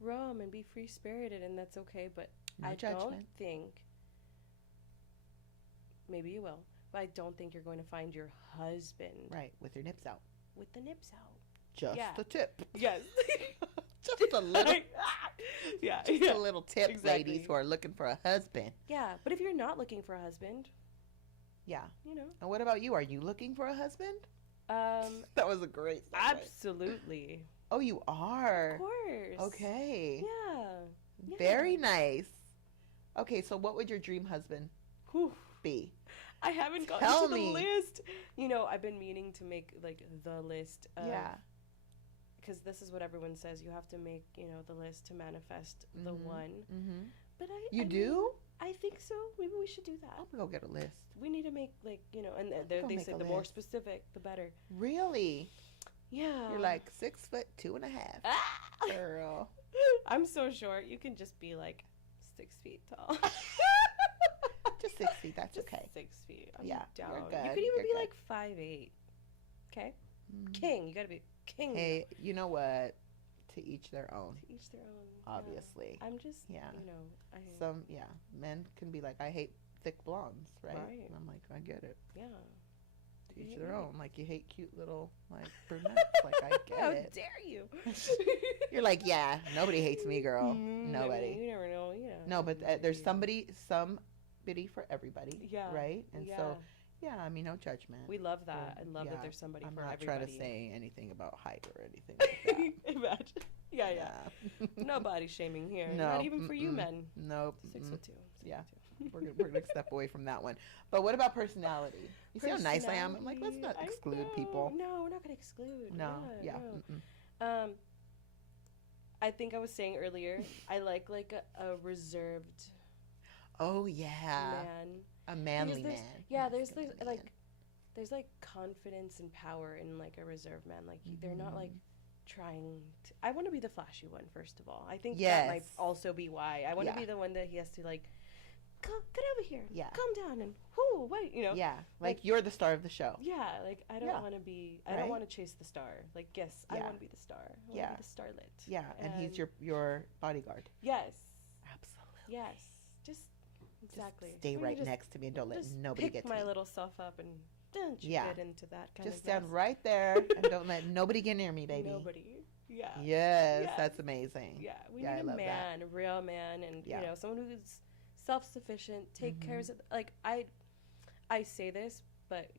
roam and be free-spirited, and that's okay. But I don't think, maybe you will, but I don't think you're going to find your husband. Right, with your nips out. With the nips out. Just a tip. Yes. Just a little. A little tip, ladies who are looking for a husband. Yeah, but if you're not looking for a husband. Yeah. You know. And what about you? Are you looking for a husband? That was a great segue. Absolutely. Oh, you are? Of course. Okay. Yeah. Very nice. Okay, so what would your dream husband be? I haven't gotten to the list. You know, I've been meaning to make, like, the list. Because this is what everyone says. You have to make, you know, the list to manifest the one. But You do? I think so. Maybe we should do that. I'm going to go get a list. We need to make, like, you know, and they say the more specific, the better. Really? Yeah. You're like 6'2.5". Girl. I'm so short. You can just be, like, 6 feet tall. Just 6 feet. That's okay. 6 feet. I'm down. You're good. You could even be like 5'8". Okay? King. You gotta be king. Hey, you know what? To each their own. To each their own. Obviously. Yeah. I'm just, you know. Men can be like, I hate thick blondes, right? And I'm like, I get it. Yeah. To each their own. Like, you hate cute little, like, brunettes. Like, I get How it. How dare you? You're like, yeah, nobody hates me, girl. Nobody. I mean, you never know, No, but there's somebody for everybody, right? And so, I mean, no judgment. We love that. I love that there's somebody for everybody. I'm not trying to say anything about height or anything like that. Imagine. Yeah. No body shaming here. No, not even for you men. Nope. 6'2". Yeah. We're gonna step away from that one. But what about personality? You see how nice I am? I'm like, let's not exclude people. No, we're not gonna exclude. No. No. I think I was saying earlier, I like a reserved. Oh yeah. Man. A manly man. Yeah, there's confidence and power in like a reserved man. Like they're not like trying to. I want to be the flashy one first of all. I think that might also be why I want to be the one that he has to like get over here. Yeah. Calm down and wait, Yeah. Like you're the star of the show. Yeah, like I don't want to be. I don't want to chase the star. Like yes, I want to be the star. I want to be the starlet. Yeah, and he's your bodyguard. Yes. Absolutely. Yes. Just exactly. Just stay right next to me and don't let nobody get to me. Pick my little self up and don't you get into that kind of Just stand right there and don't let nobody get near me, baby. Nobody. Yeah. Yes, that's amazing. Yeah, we need a man, a real man, and someone who's self-sufficient, take care of. Like I say this, but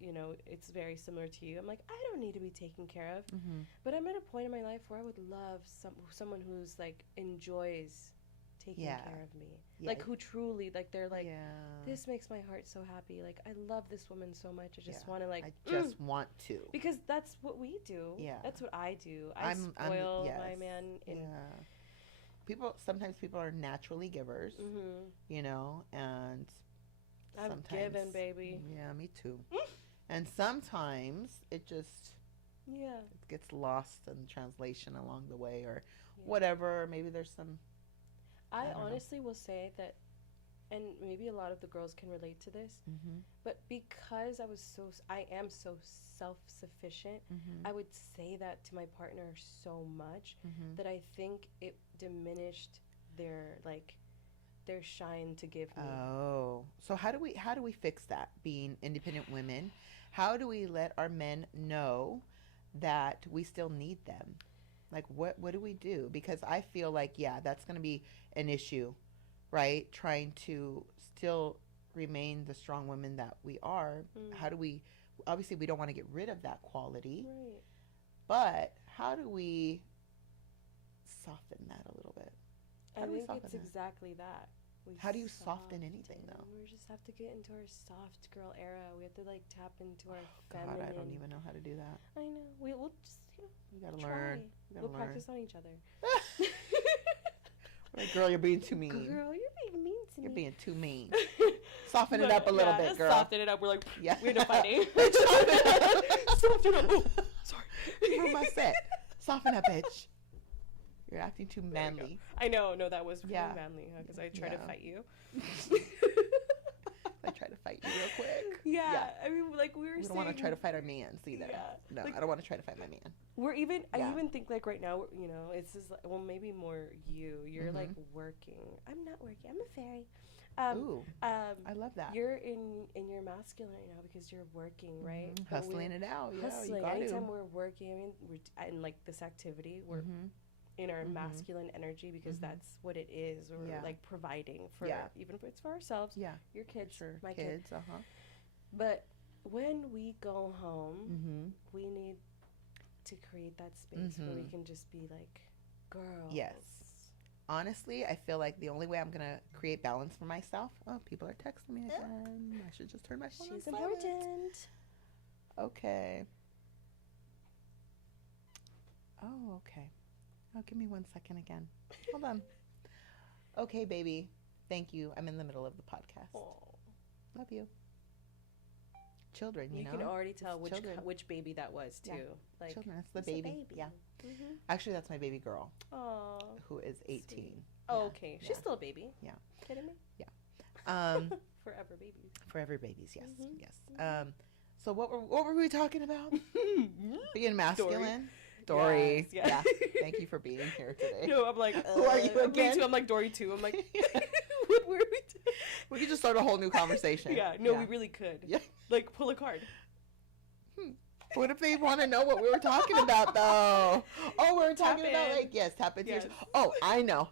it's very similar to you. I'm like, I don't need to be taken care of, but I'm at a point in my life where I would love someone who's like enjoys taking care of me, like who truly like they're like, this makes my heart so happy. Like I love this woman so much. I just want to like. I just want to. Because that's what we do. Yeah. That's what I do. I spoil my man. Sometimes people are naturally givers, and I've given, baby. Yeah, me too. And sometimes it just it gets lost in translation along the way or whatever. Maybe there's some. I honestly will say that, and maybe a lot of the girls can relate to this, but because I am so self-sufficient, I would say that to my partner so much that I think it diminished their shine to give me. Oh, so how do we fix that? Being independent women, how do we let our men know that we still need them? Like what do we do? Because I feel like that's going to be an issue, right? Trying to still remain the strong women that we are. How do we? Obviously, we don't want to get rid of that quality, right? But how do we soften that a little bit? I think it's exactly that. How do you soften anything, though? We just have to get into our soft girl era. We have to like tap into our feminine. God, I don't even know how to do that. I know. We'll just we gotta learn. We'll practice on each other. Like, girl, you're being too mean. Girl, you're being mean to me. You're being too mean. Soften it up a little bit, girl. Soften it up. We're like, we're not fighting. Soften it up. Oh, sorry. From my set. Soften up, bitch. You're acting too manly. I know. No, that was really manly, huh? Because I tried to fight you. I tried to fight you real quick. Yeah. I mean, like we don't want to try to fight our mans either. Yeah. No, like, I don't want to try to fight my man. I even think like right now, it's just like, well, maybe more you. You're like working. I'm not working. I'm a fairy. I love that. You're in your masculine right now because you're working, right? Hustling it out. Hustling. You got Anytime we're working, I mean, we're in like this activity, we're in our masculine energy because that's what it is. We're like providing for, even if it's for ourselves, your kids, my kids. But when we go home, we need to create that space where we can just be like, girls. Yes. Honestly, I feel like the only way I'm going to create balance for myself. Oh, people are texting me again. I should just turn my phone on She's important. Okay. Oh, okay. Oh, give me 1 second again. Hold on. Okay, baby. Thank you. I'm in the middle of the podcast. Oh. Love you. Children, you know. You can already tell which baby that was, too. Yeah. Like, children. That's the baby. Yeah. Actually, that's my baby girl. Oh. Who is 18. Sweet. Oh, okay. She's still a baby. Yeah. Kidding me? Yeah. Forever babies. Forever babies, yes. Yes. So what were we talking about? Being masculine. Dory. Yes, yeah. Thank you for being here today. No, I'm like, who are you again? Me too. I'm like Dory too. I'm like, what were we doing? We could just start a whole new conversation. We really could. Yeah. Like, pull a card. What if they want to know what we were talking about, though? Oh, we were talking about, like, tap into yours. Oh, I know.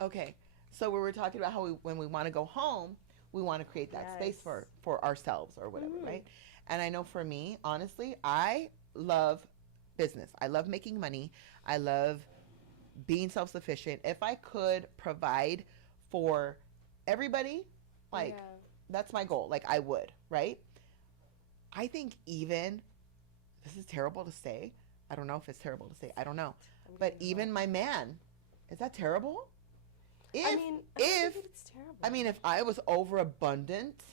Okay. So we were talking about how when we want to go home, we want to create that space for ourselves or whatever, right? And I know for me, honestly, I love business. I love making money. I love being self-sufficient. If I could provide for everybody, like, that's my goal. Like, I would, right? I think even, this is terrible to say. I don't know if it's terrible to say. I don't know. But even my man, is that terrible? I mean, it's terrible. I mean, if I was overabundant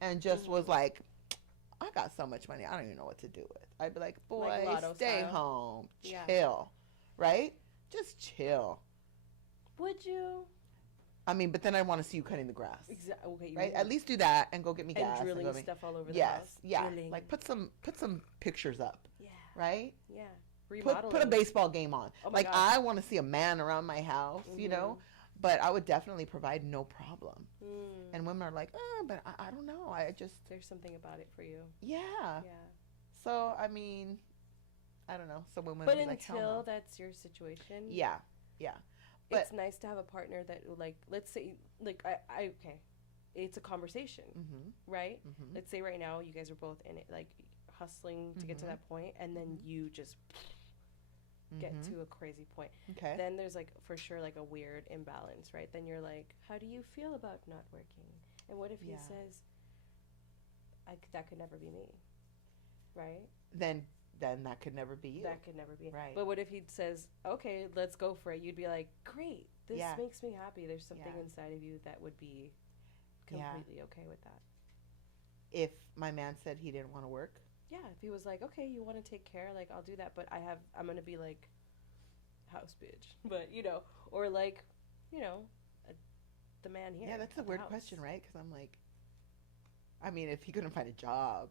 and just was like, I got so much money, I don't even know what to do with. I'd be like, boy, like stay home, chill, right? Just chill. Would you? I mean, but then I want to see you cutting the grass. Exactly. Okay. Right? At least do that and go get me gas. And drilling and stuff all over the yes, house. yeah. Drilling. Like put some pictures up. Yeah. Right? Yeah. Remodeling. Put a baseball game on. Oh my like God. I want to see a man around my house, you know. But I would definitely provide no problem. And women are like, but I don't know. I just there's something about it for you. Yeah. Yeah. So I mean, I don't know. So women. But be until like, no. that's your situation. Yeah. Yeah. But it's nice to have a partner that, like, let's say, like, I okay, it's a conversation, right? Let's say right now you guys are both in it, like, hustling to get to that point, and then you just get to a crazy point. Okay. Then there's, like, for sure, like, a weird imbalance, right? Then you're like, how do you feel about not working? And what if he says, that could never be me, right? Then that could never be you. That could never be. Right. But what if he says, okay, let's go for it? You'd be like, great. This makes me happy. There's something inside of you that would be completely okay with that. If my man said he didn't want to work? Yeah. If he was like, okay, you want to take care, like, I'll do that. But I'm going to be like, house bitch. But, you know, or like, you know, the man here. Yeah, that's a weird question, right? Because I'm like, I mean, if he couldn't find a job...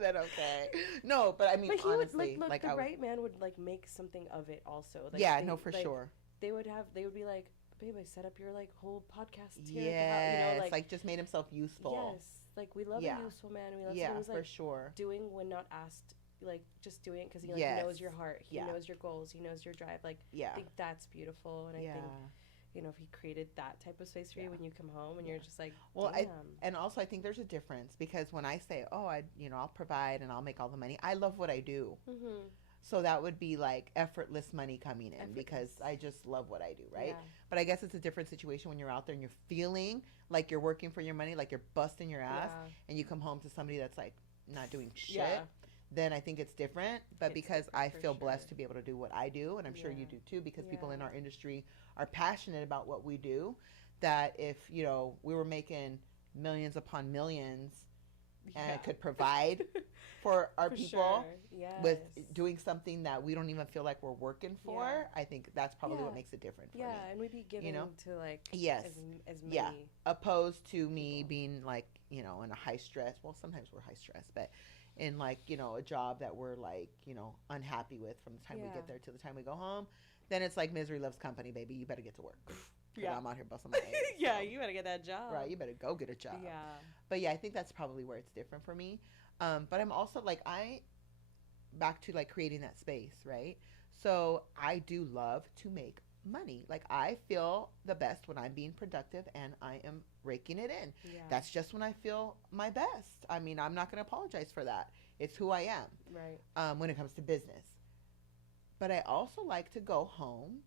then okay. No, but I mean, but he honestly, would, like the right man would like make something of it also. Like, yeah, no, for sure. They would be like, babe, I set up your like whole podcast here. Yeah, you know, like just made himself useful. Yes, like we love a useful man. We love someone who's like for sure doing when not asked, like just doing it because he like knows your heart, he knows your goals, he knows your drive. Like, I think that's beautiful, and I think. You know, if he created that type of space for you when you come home and you're just like, well, damn. And also I think there's a difference because when I say, oh, I'll provide and I'll make all the money, I love what I do. So that would be like effortless money coming in because I just love what I do, right? Yeah. But I guess it's a different situation when you're out there and you're feeling like you're working for your money, like you're busting your ass, and you come home to somebody that's like not doing shit. Then I think it's different. But because I feel blessed to be able to do what I do, and I'm sure you do too, because people in our industry are passionate about what we do, that if, you know, we were making millions upon millions and could provide for our people with doing something that we don't even feel like we're working for, I think that's probably what makes it different for me. Yeah, and we'd be giving to like as many. Yeah, opposed to me being like, you know, in a high stress, well, sometimes we're high stress, but in like, you know, a job that we're like, you know, unhappy with from the time we get there to the time we go home, then it's like misery loves company, baby. You better get to work. Yeah, I'm out here busting my ass. So. You better get that job. Right, you better go get a job. Yeah. But yeah, I think that's probably where it's different for me. But I'm also like, back to like creating that space, right? So I do love to make money. Like I feel the best when I'm being productive and I am raking it in. Yeah. That's just when I feel my best. I mean, I'm not going to apologize for that. It's who I am. Right. When it comes to business. But I also like to go home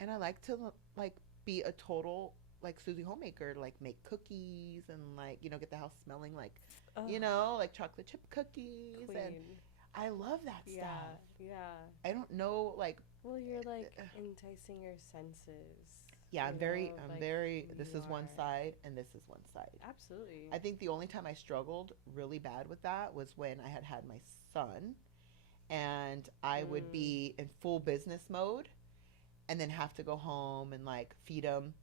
and I like to like be a total like Susie homemaker, like make cookies and like, you know, get the house smelling like, you know, like chocolate chip cookies. Queen. And I love that stuff. Yeah. I don't know, like. Well, you're like enticing your senses. Yeah, I'm very, this is one side and this is one side. Absolutely. I think the only time I struggled really bad with that was when I had my son and I would be in full business mode and then have to go home and like feed him,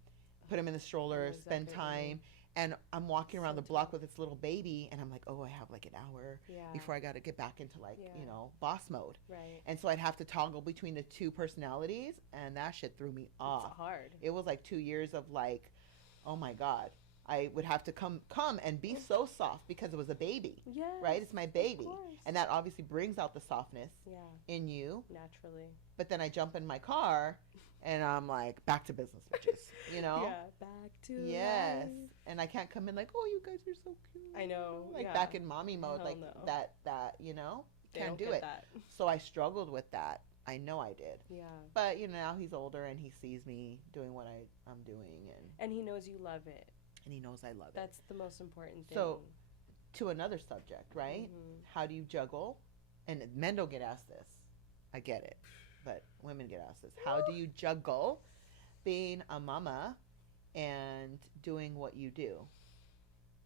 put him in the stroller, spend time. And I'm walking around the block with this little baby and I'm like, oh, I have like an hour before I got to get back into like, you know, boss mode. Right. And so I'd have to toggle between the two personalities and that shit threw me off. It's hard. It was like 2 years of like, oh my God. I would have to come and be so soft because it was a baby. Yes, right? It's my baby. And that obviously brings out the softness in you. Naturally. But then I jump in my car and I'm like, back to business, bitches. You know? Yeah, back to life. And I can't come in like, oh, you guys are so cute. I know. Like back in mommy mode. Hell like no. that, you know? Can't do it. That. So I struggled with that. I know I did. Yeah. But, you know, now he's older and he sees me doing what I'm doing. And he knows you love it. And he knows I love it. That's the most important thing. So, to another subject, right? Mm-hmm. How do you juggle? And men don't get asked this. I get it. But women get asked this. How do you juggle being a mama and doing what you do?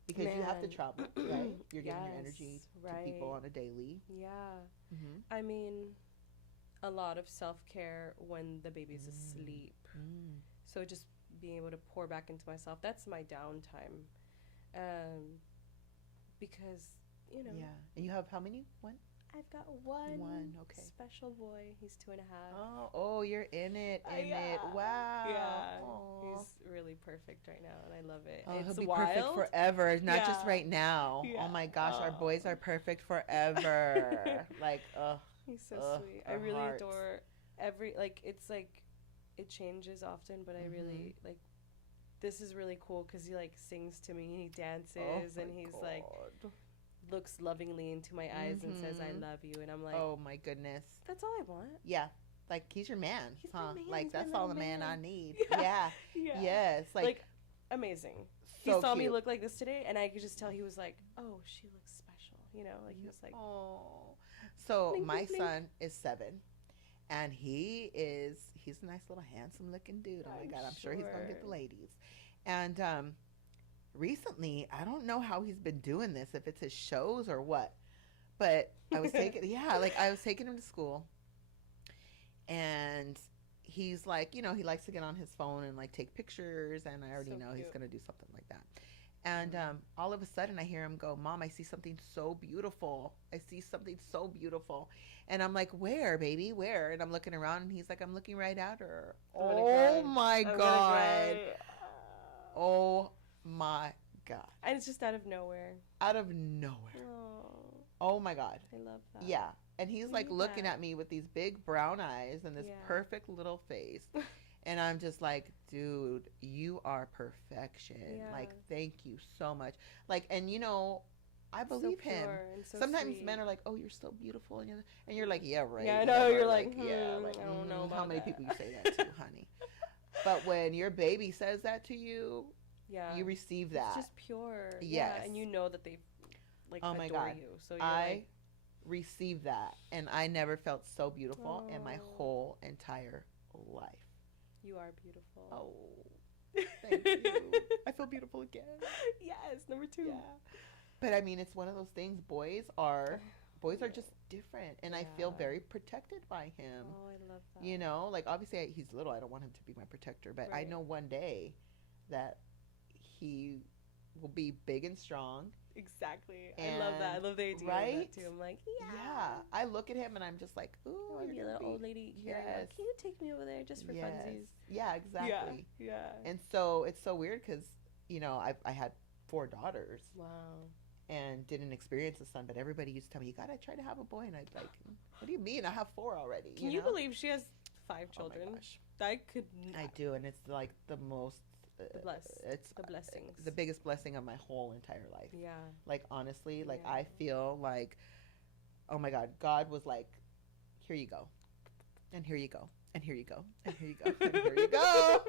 Because you have to travel, right? You're giving your energy to people on a daily. Yeah. Mm-hmm. I mean, a lot of self-care when the baby's asleep. So just being able to pour back into myself, that's my downtime. Because, you know. Yeah. And you have how many? One? I've got one okay. special boy. He's 2.5. Oh, you're in it. Wow. Yeah. Aww. He's really perfect right now, and I love it. Oh, it's he'll be wild. perfect forever, not just right now. Yeah. Oh my gosh, our boys are perfect forever. Like, he's so sweet. I really adore it's like it changes often, but I really like. This is really cool because he like sings to me, he dances, and he's like looks lovingly into my eyes and says I love you, and I'm like, oh my goodness, that's all I want. Yeah, like he's your man. He's my man. Like that's all the man I need. Yeah. Yes, like amazing. So he saw cute. me look like this today, and I could just tell he was like, oh, she looks special, you know, like he was like, oh. So blink, my blink, blink. son is 7, and he's a nice little handsome looking dude. Oh my God, I'm sure he's gonna get the ladies. And recently, I don't know how he's been doing this, if it's his shows or what, but I was taking him to school, and he's like, you know, he likes to get on his phone and like take pictures, and I already know he's gonna do something like that. And all of a sudden I hear him go, Mom, I see something so beautiful. I see something so beautiful. And I'm like, where, baby? Where? And I'm looking around, and he's like, I'm looking right at her. Oh my God. Oh my God. And it's just out of nowhere. Out of nowhere. Oh my God. I love that. Yeah. And he's like looking at me with these big brown eyes and this perfect little face. And I'm just like, dude, you are perfection. Yeah. Like, thank you so much. Like, and you know, I believe him. So sometimes men are like, oh, you're so beautiful. And you're like, yeah, right. Yeah, I know. You're like, yeah, like, I don't know about how many people you say that to, honey. But when your baby says that to you, you receive that. It's just pure. Yes. Yeah, and you know that they like adore you. So you're received that, and I never felt so beautiful in my whole entire life. You are beautiful. Oh, thank you. I feel beautiful again. Yes, number 2. Yeah. But I mean, it's one of those things. Boys are just different, and I feel very protected by him. Oh, I love that. You know, like obviously he's little. I don't want him to be my protector, but I know one day that he will be big and strong. Exactly. I love that. I love the idea of that too. I'm like, yeah. I look at him and I'm just like, ooh, I want to be a little old lady. Yes. Like, can you take me over there just for funsies? Yeah, exactly. Yeah. And so it's so weird because, you know, I had 4 daughters. Wow. And didn't experience a son, but everybody used to tell me, you gotta try to have a boy. And I'd be like, what do you mean? I have 4 already. Can you believe she has 5 children? Oh my gosh. I could not. I do, and it's like the most it's the blessings, the biggest blessing of my whole entire life. Yeah, like honestly, like I feel like, oh my God, God was like, here you go, and here you go, and here you go, and here you go, and here you go.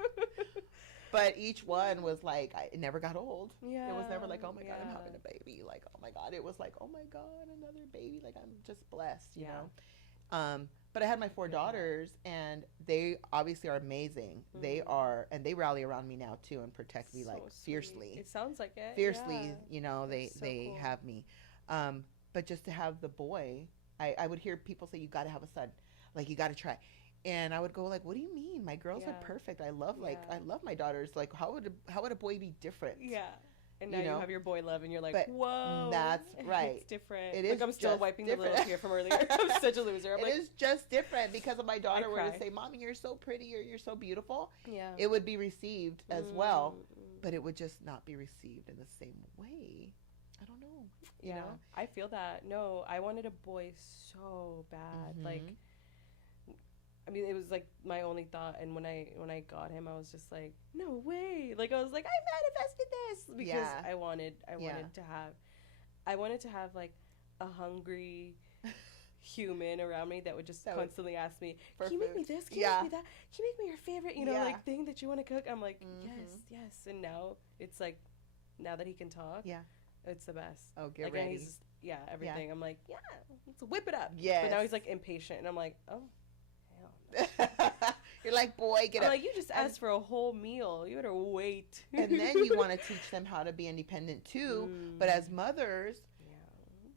But each one was like, it never got old. Yeah, it was never like, oh my God, I'm having a baby. Like, oh my God, it was like, oh my God, another baby. Like, I'm just blessed, you know. But I had my 4 daughters, and they obviously are amazing. They are, and they rally around me now too and protect me like fiercely. It sounds like it. Fiercely, you know, they cool. Have me. But just to have the boy, I would hear people say, you got to have a son. Like, you got to try. And I would go like, what do you mean? My girls are perfect. I love I love my daughters. Like, how would a boy be different? Yeah. And now you have your boy love, and you're like, but whoa. That's right. It's different. It is. I'm still wiping the little tear from earlier. I'm such a loser. It is just different because if my daughter were to say, Mommy, you're so pretty, or you're so beautiful, it would be received as well, but it would just not be received in the same way. I don't know. You know? I feel that. No, I wanted a boy so bad. Like, I mean, it was like my only thought, and when I got him, I was just like, no way! Like, I was like, I manifested this because I wanted to have like a hungry human around me that would just constantly ask me, can you make me this? Can you make me that? Can you make me your favorite, you know, like thing that you want to cook? I'm like, yes. And now it's like, now that he can talk, it's the best. Oh, get ready. And everything. I'm like, let's whip it up. Yes. But now he's like impatient, and I'm like, oh. You're like, boy, get up. Like, you just asked for a whole meal. You better wait. And then you want to teach them how to be independent too. But as mothers,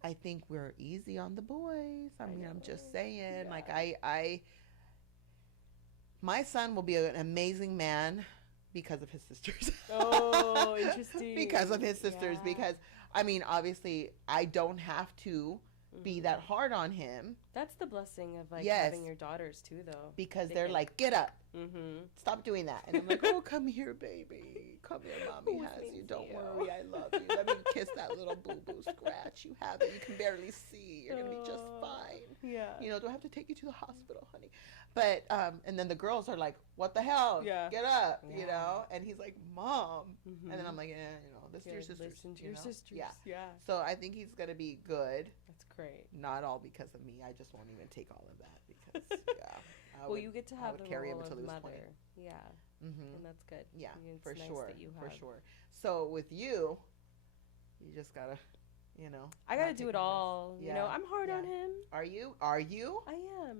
I think we're easy on the boys. I mean, I'm just saying. Yeah. Like, my son will be an amazing man because of his sisters. Oh, interesting. Because of his sisters. Yeah. Because, I mean, obviously, I don't have to be that hard on him. That's the blessing of, like, Yes. having your daughters, too, though. Because they're like, get up. Mm-hmm. Stop doing that. And I'm like, oh, come here, baby. Come here, mommy has you. Don't worry, I love you. Let me kiss that little boo-boo scratch you have that you can barely see. You're going to be just fine. Yeah. You know, do I have to take you to the hospital, honey? But, and then the girls are like, what the hell? Yeah. Get up, Yeah. you know? And he's like, Mom. Mm-hmm. And then I'm like, yeah, you know, this is your sisters. Listen to you your know? sisters. Yeah. Yeah. So I think he's going to be good. That's great. Not all because of me. I just won't even take all of that because, yeah. Well, you get to have the carry him role until of he was mother. 20. Yeah. Mm-hmm. And that's good. Yeah, It's for nice sure. that you For have. sure. So with you, you just gotta, you know. I gotta not do take it no all. risks. You know, I'm hard on yeah. him. Are you? Are you? I am.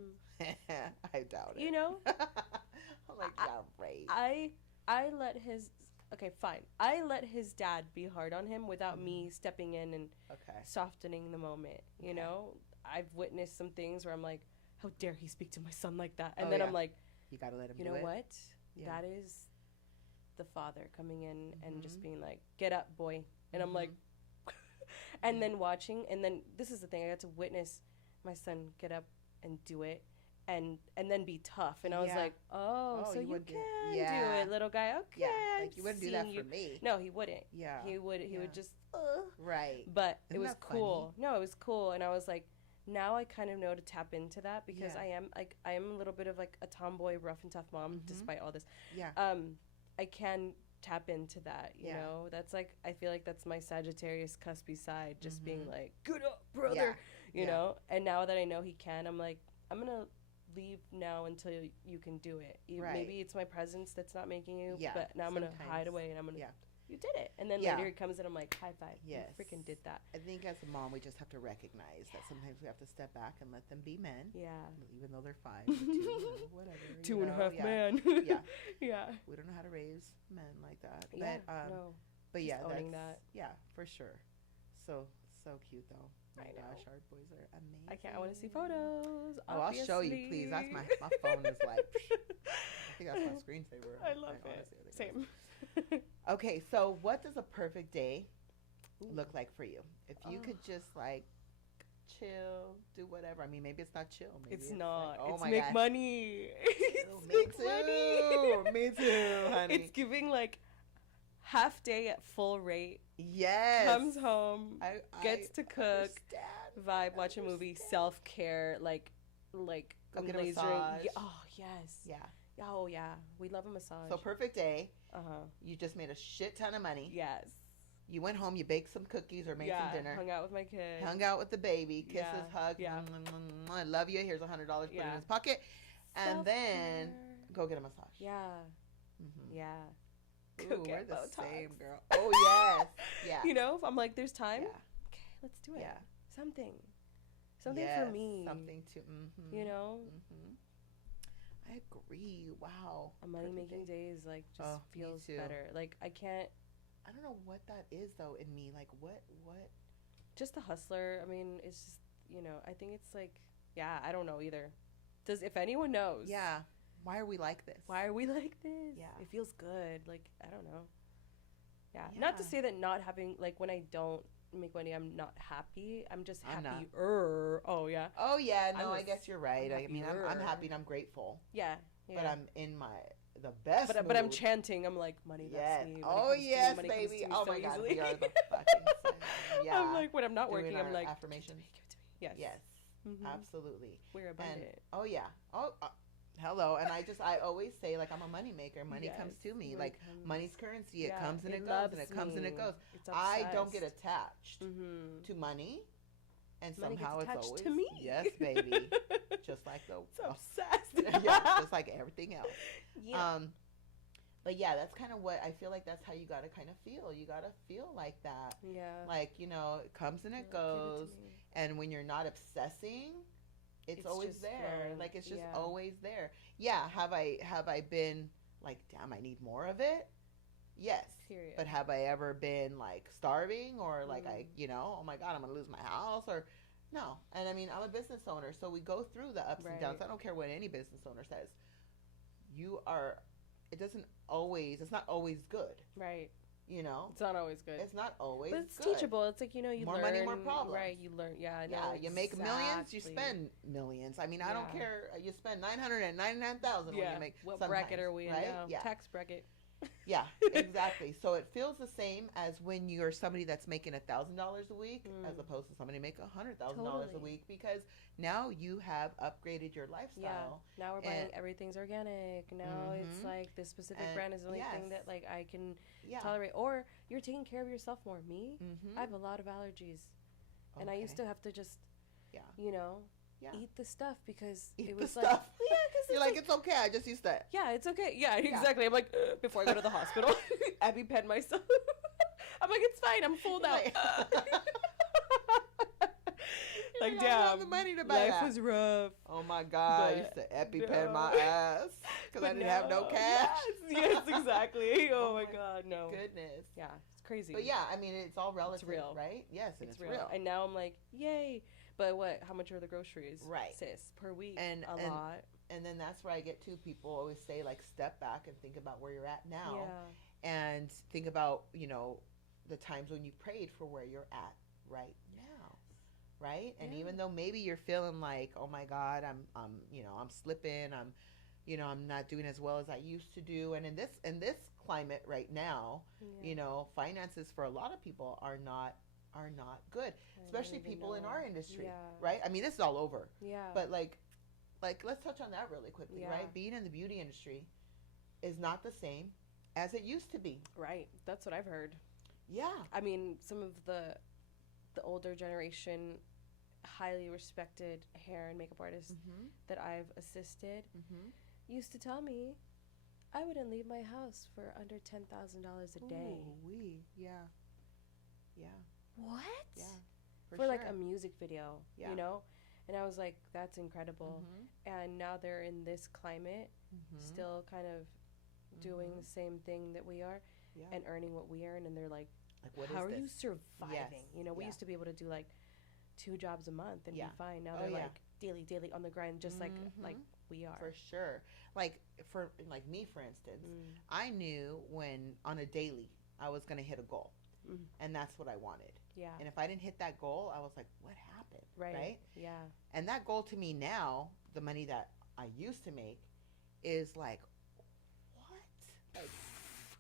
I doubt it. You know? I'm like, yeah, right. I let his. Okay, fine. I let his dad be hard on him without me stepping in and Okay. softening the moment. You Okay. know, I've witnessed some things where I'm like, how dare he speak to my son like that? And Oh, then yeah. I'm like, You gotta let him you do know it. what? Yeah. That is the father coming in and just Mhm. being like, get up, boy. And I'm like, and then watching, and then this is the thing, I got to witness my son get up and do it. And then be tough, and I was Yeah. like, "Oh, so you wouldn't can do- yeah. do it, little guy. Okay, Yeah. I'm Like you wouldn't do that seeing for you." me. No, he wouldn't. Yeah. He would Yeah. just. Right. But it Isn't was that cool. No, it was cool, and I was like, now I kind of know to tap into that because Yeah. I am a little bit of like a tomboy, rough and tough mom, Mhm. despite all this. Yeah. I can tap into that. You Yeah. know, that's like I feel like that's my Sagittarius cuspy side, just being Mhm. like, "Good up, brother," Yeah. you Yeah. know. And now that I know he can, I'm like, I'm gonna leave now until you can do it. Right. Maybe it's my presence that's not making you, Yeah, but now I'm gonna sometimes. hide away and I'm gonna. Yeah. You did it, and then Yeah. later he comes in. I'm like, high five. Yes. You freaking did that. I think as a mom, we just have to recognize that sometimes we have to step back and let them be men. Yeah. Even though they're 5 or 2 or whatever. you 2.5 know? man. Yeah. Yeah. We don't know how to raise men like that. Yeah. But, No. but Just yeah, owning that's, that. yeah, for sure. So cute though. I My know. gosh, our boys are amazing. I can't. I want to see photos. Oh, I'll show you, please. That's my phone is like, I think that's my screensaver. I love honestly, it. I think it Same. is. Okay, so what does a perfect day look like for you? If you Oh. could just like chill, do whatever. I mean, maybe it's not chill. Maybe It's like, not. oh It's my make gosh. money. Ew, It's me make too. money. Me too, honey. It's giving like half day at full rate. Yes. Comes home, I gets to cook, understand. vibe, I watch a movie, understand. self care, like Go get a lasering. massage. Yeah, oh yes. Yeah. Oh yeah. We love a massage. So perfect day. Uh-huh. You just made a shit ton of money. Yes. You went home. You baked some cookies or made Yeah. some dinner. Hung out with my kids. Hung out with the baby. Kisses, Yeah. hugs. Yeah. I love you. Here's $100. Put it in Yeah. his pocket. And then Self-care. go get a massage. Yeah. Mm-hmm. Yeah. Ooh, Go we're get the Botox. same, girl. Oh, yes. Yeah. You know, if I'm like, there's time. Yeah. Okay, let's do it. Yeah. Something for Yes, me. Something to, mm-hmm. You know, Mm-hmm. I agree. Wow. a money Perfect making day. day is like just Oh, me feels too. better. Like I can't. I don't know what that is though in me. Like what? Just a hustler. I mean, it's just I think it's like I don't know either. If anyone knows? Yeah. Why are we like this? Why are we like this? Yeah. It feels good. Like I don't know. Yeah. Not to Yeah. say that not having like when I don't make money, I'm not happy. I'm just I'm not. happier. Oh yeah. Oh yeah. No, I'm I guess you're right. I'm I mean, I'm happier. happy and I'm grateful, Yeah. but I'm in the best. But I'm mood. chanting. I'm like money loves Yes. me. Money Oh comes to me, yes, money comes baby. to me Oh so my God, easily. we are the fucking same. Yeah. I'm like when I'm not Doing working, I'm our like affirmations. give it to me. Yes. Yes. Mhm. Absolutely. We're abundant. And oh yeah. Oh. Hello, and I always say like I'm a money maker. Money comes Yes, to me. money like comes. money's currency. It Yeah, comes and it goes, loves and it comes and it me. goes. It's I don't get obsessed. attached Mhm. to money, and Money somehow gets it's attached always to me. yes, baby. Just like the It's obsessed. yeah, just like everything else. Yeah. But yeah, that's kind of what I feel like. That's how you gotta kind of feel. You gotta feel like that. Yeah. Like it comes and it Give it to goes, me. and when you're not obsessing, it's always just there. flowing. Like it's just Yeah. always there. Yeah. Have I been like, damn, I need more of it? Yes. Period. But have I ever been like starving or like Mm. oh my God, I'm going to lose my house or no. And I mean, I'm a business owner, so we go through the ups and downs. Right. I don't care what any business owner says. You are, it doesn't always, it's not always good. Right. You know, it's not always good. It's not always but it's good. teachable. It's like, you know, you more learn. Money, more problems. Right, you learn. Yeah, yeah. No, You make millions, you spend millions. I mean, I don't care. You spend 999,000 when you make. What bracket are we in now? Yeah. Tax bracket. Yeah, exactly. So it feels the same as when you're somebody that's making $1,000 a week, as opposed to somebody making $100,000 a week, because now you have upgraded your lifestyle. Yeah. Now we're buying everything's organic. Now it's like this specific brand is the only thing that like I can tolerate. Or you're taking care of yourself more. Me, I have a lot of allergies, and I used to have to just, you know. Yeah. Eat the stuff because it was like, stuff. Yeah, because you're like, it's okay. I just used that. Yeah, it's okay. Yeah, exactly. I'm like, before I go to the hospital, EpiPen myself. I'm like, it's fine. I'm full now. Like, damn, the money to buy life was rough. Oh my God, I used to EpiPen my ass because I didn't have no cash. Yes, exactly. Oh my God, no. Goodness. Yeah, it's crazy. But yeah, I mean, it's all relative, it's real. Right? Yes, it's real. And now I'm like, yay. But what? How much are the groceries? Right. Sis, per week? And a lot. And then that's where I get to. People always say, like, step back and think about where you're at now. Yeah. And think about, you know, the times when you prayed for where you're at right now. Right? And even though maybe you're feeling like, oh my God, I'm slipping. I'm not doing as well as I used to do. And in this climate right now, you know, finances for a lot of people are not good, especially people in our industry, right? I mean, this is all over. Yeah. But like let's touch on that really quickly, right? Being in the beauty industry is not the same as it used to be. Right. That's what I've heard. Yeah. I mean, some of the older generation, highly respected hair and makeup artists that I've assisted used to tell me I wouldn't leave my house for under $10,000 a day. Yeah. What? Yeah. For like a music video, you know? And I was like, that's incredible. And now they're in this climate, still kind of doing the same thing that we are and earning what we earn. And they're like, how are you surviving? Yes. You know, we used to be able to do like 2 jobs a month and be fine. Now they're like daily on the grind, just like we are. For sure. Like for like me, for instance, I knew when on a daily I was going to hit a goal. And that's what I wanted. Yeah. And if I didn't hit that goal, I was like, what happened? Right? Yeah. And that goal to me now, the money that I used to make, is like, what? Like,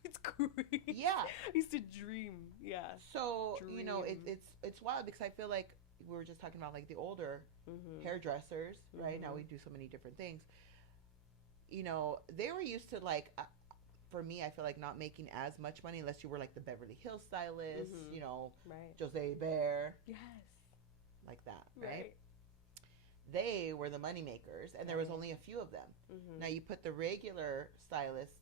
it's crazy. Yeah. I used to dream. Yeah. So, you know, it's wild because I feel like we were just talking about like the older hairdressers, right? Now we do so many different things. You know, they were used to like, for me, I feel like not making as much money unless you were like the Beverly Hills stylist, you know, Jose Bear. Yes. Like that, right? They were the money makers, and there was only a few of them. Now you put the regular stylists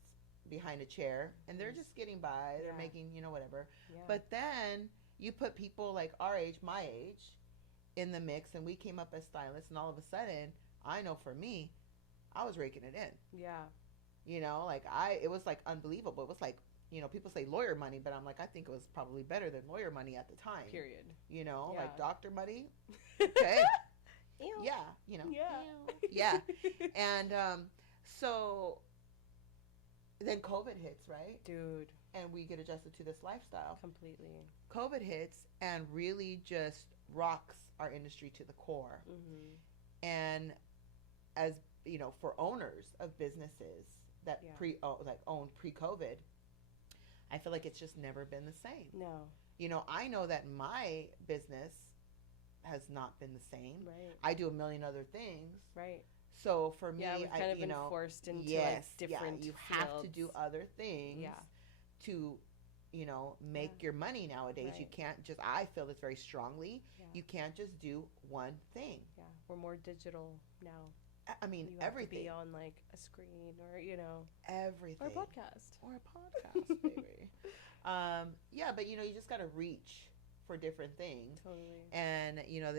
behind a chair, and they're just getting by. They're making, you know, whatever. Yeah. But then you put people like our age, my age, in the mix, and we came up as stylists, and all of a sudden, I know for me, I was raking it in. Yeah. You know, like it was like unbelievable. It was like, you know, people say lawyer money, but I'm like, I think it was probably better than lawyer money at the time. Period. You know, like doctor money. Okay. Yeah. You know. Yeah. Yeah. And so then COVID hits, right? Dude. And we get adjusted to this lifestyle. Completely. COVID hits and really just rocks our industry to the core. And as, you know, for owners of businesses that owned pre-COVID, I feel like it's just never been the same. No. You know, I know that my business has not been the same. Right. I do a million other things. Right. So for me, we've kind of been forced into like different you fields. have to do other things to, you know, make your money nowadays. You can't just, I feel this very strongly, you can't just do one thing. Yeah, we're more digital now. I mean, you everything. Have to be on like a screen or, you know, everything. Or a podcast. Baby. Yeah, but you know, you just got to reach for different things. Totally. And you know,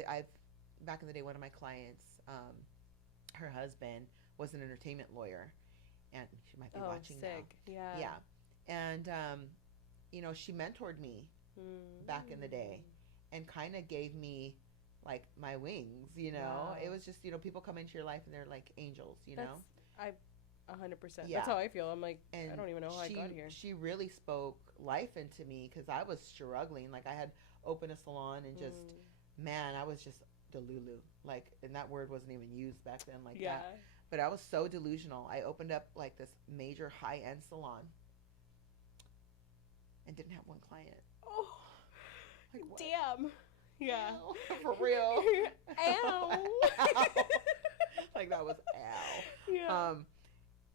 back in the day, one of my clients, her husband was an entertainment lawyer, and she might be watching sick. now. Yeah. Yeah. And she mentored me back in the day and kind of gave me like my wings. Wow. It was just, people come into your life and they're like angels. I 100%. Yeah. That's how I feel. I'm like, And I don't even know how I got here. She really spoke life into me because I was struggling. Like I had opened a salon and just, man, I was just delulu. Like, and that word wasn't even used back then like that. But I was so delusional. I opened up like this major high-end salon and didn't have one client. Oh, like, what? Damn. Yeah. Ow. For real. Ow. Like that was ow. Yeah.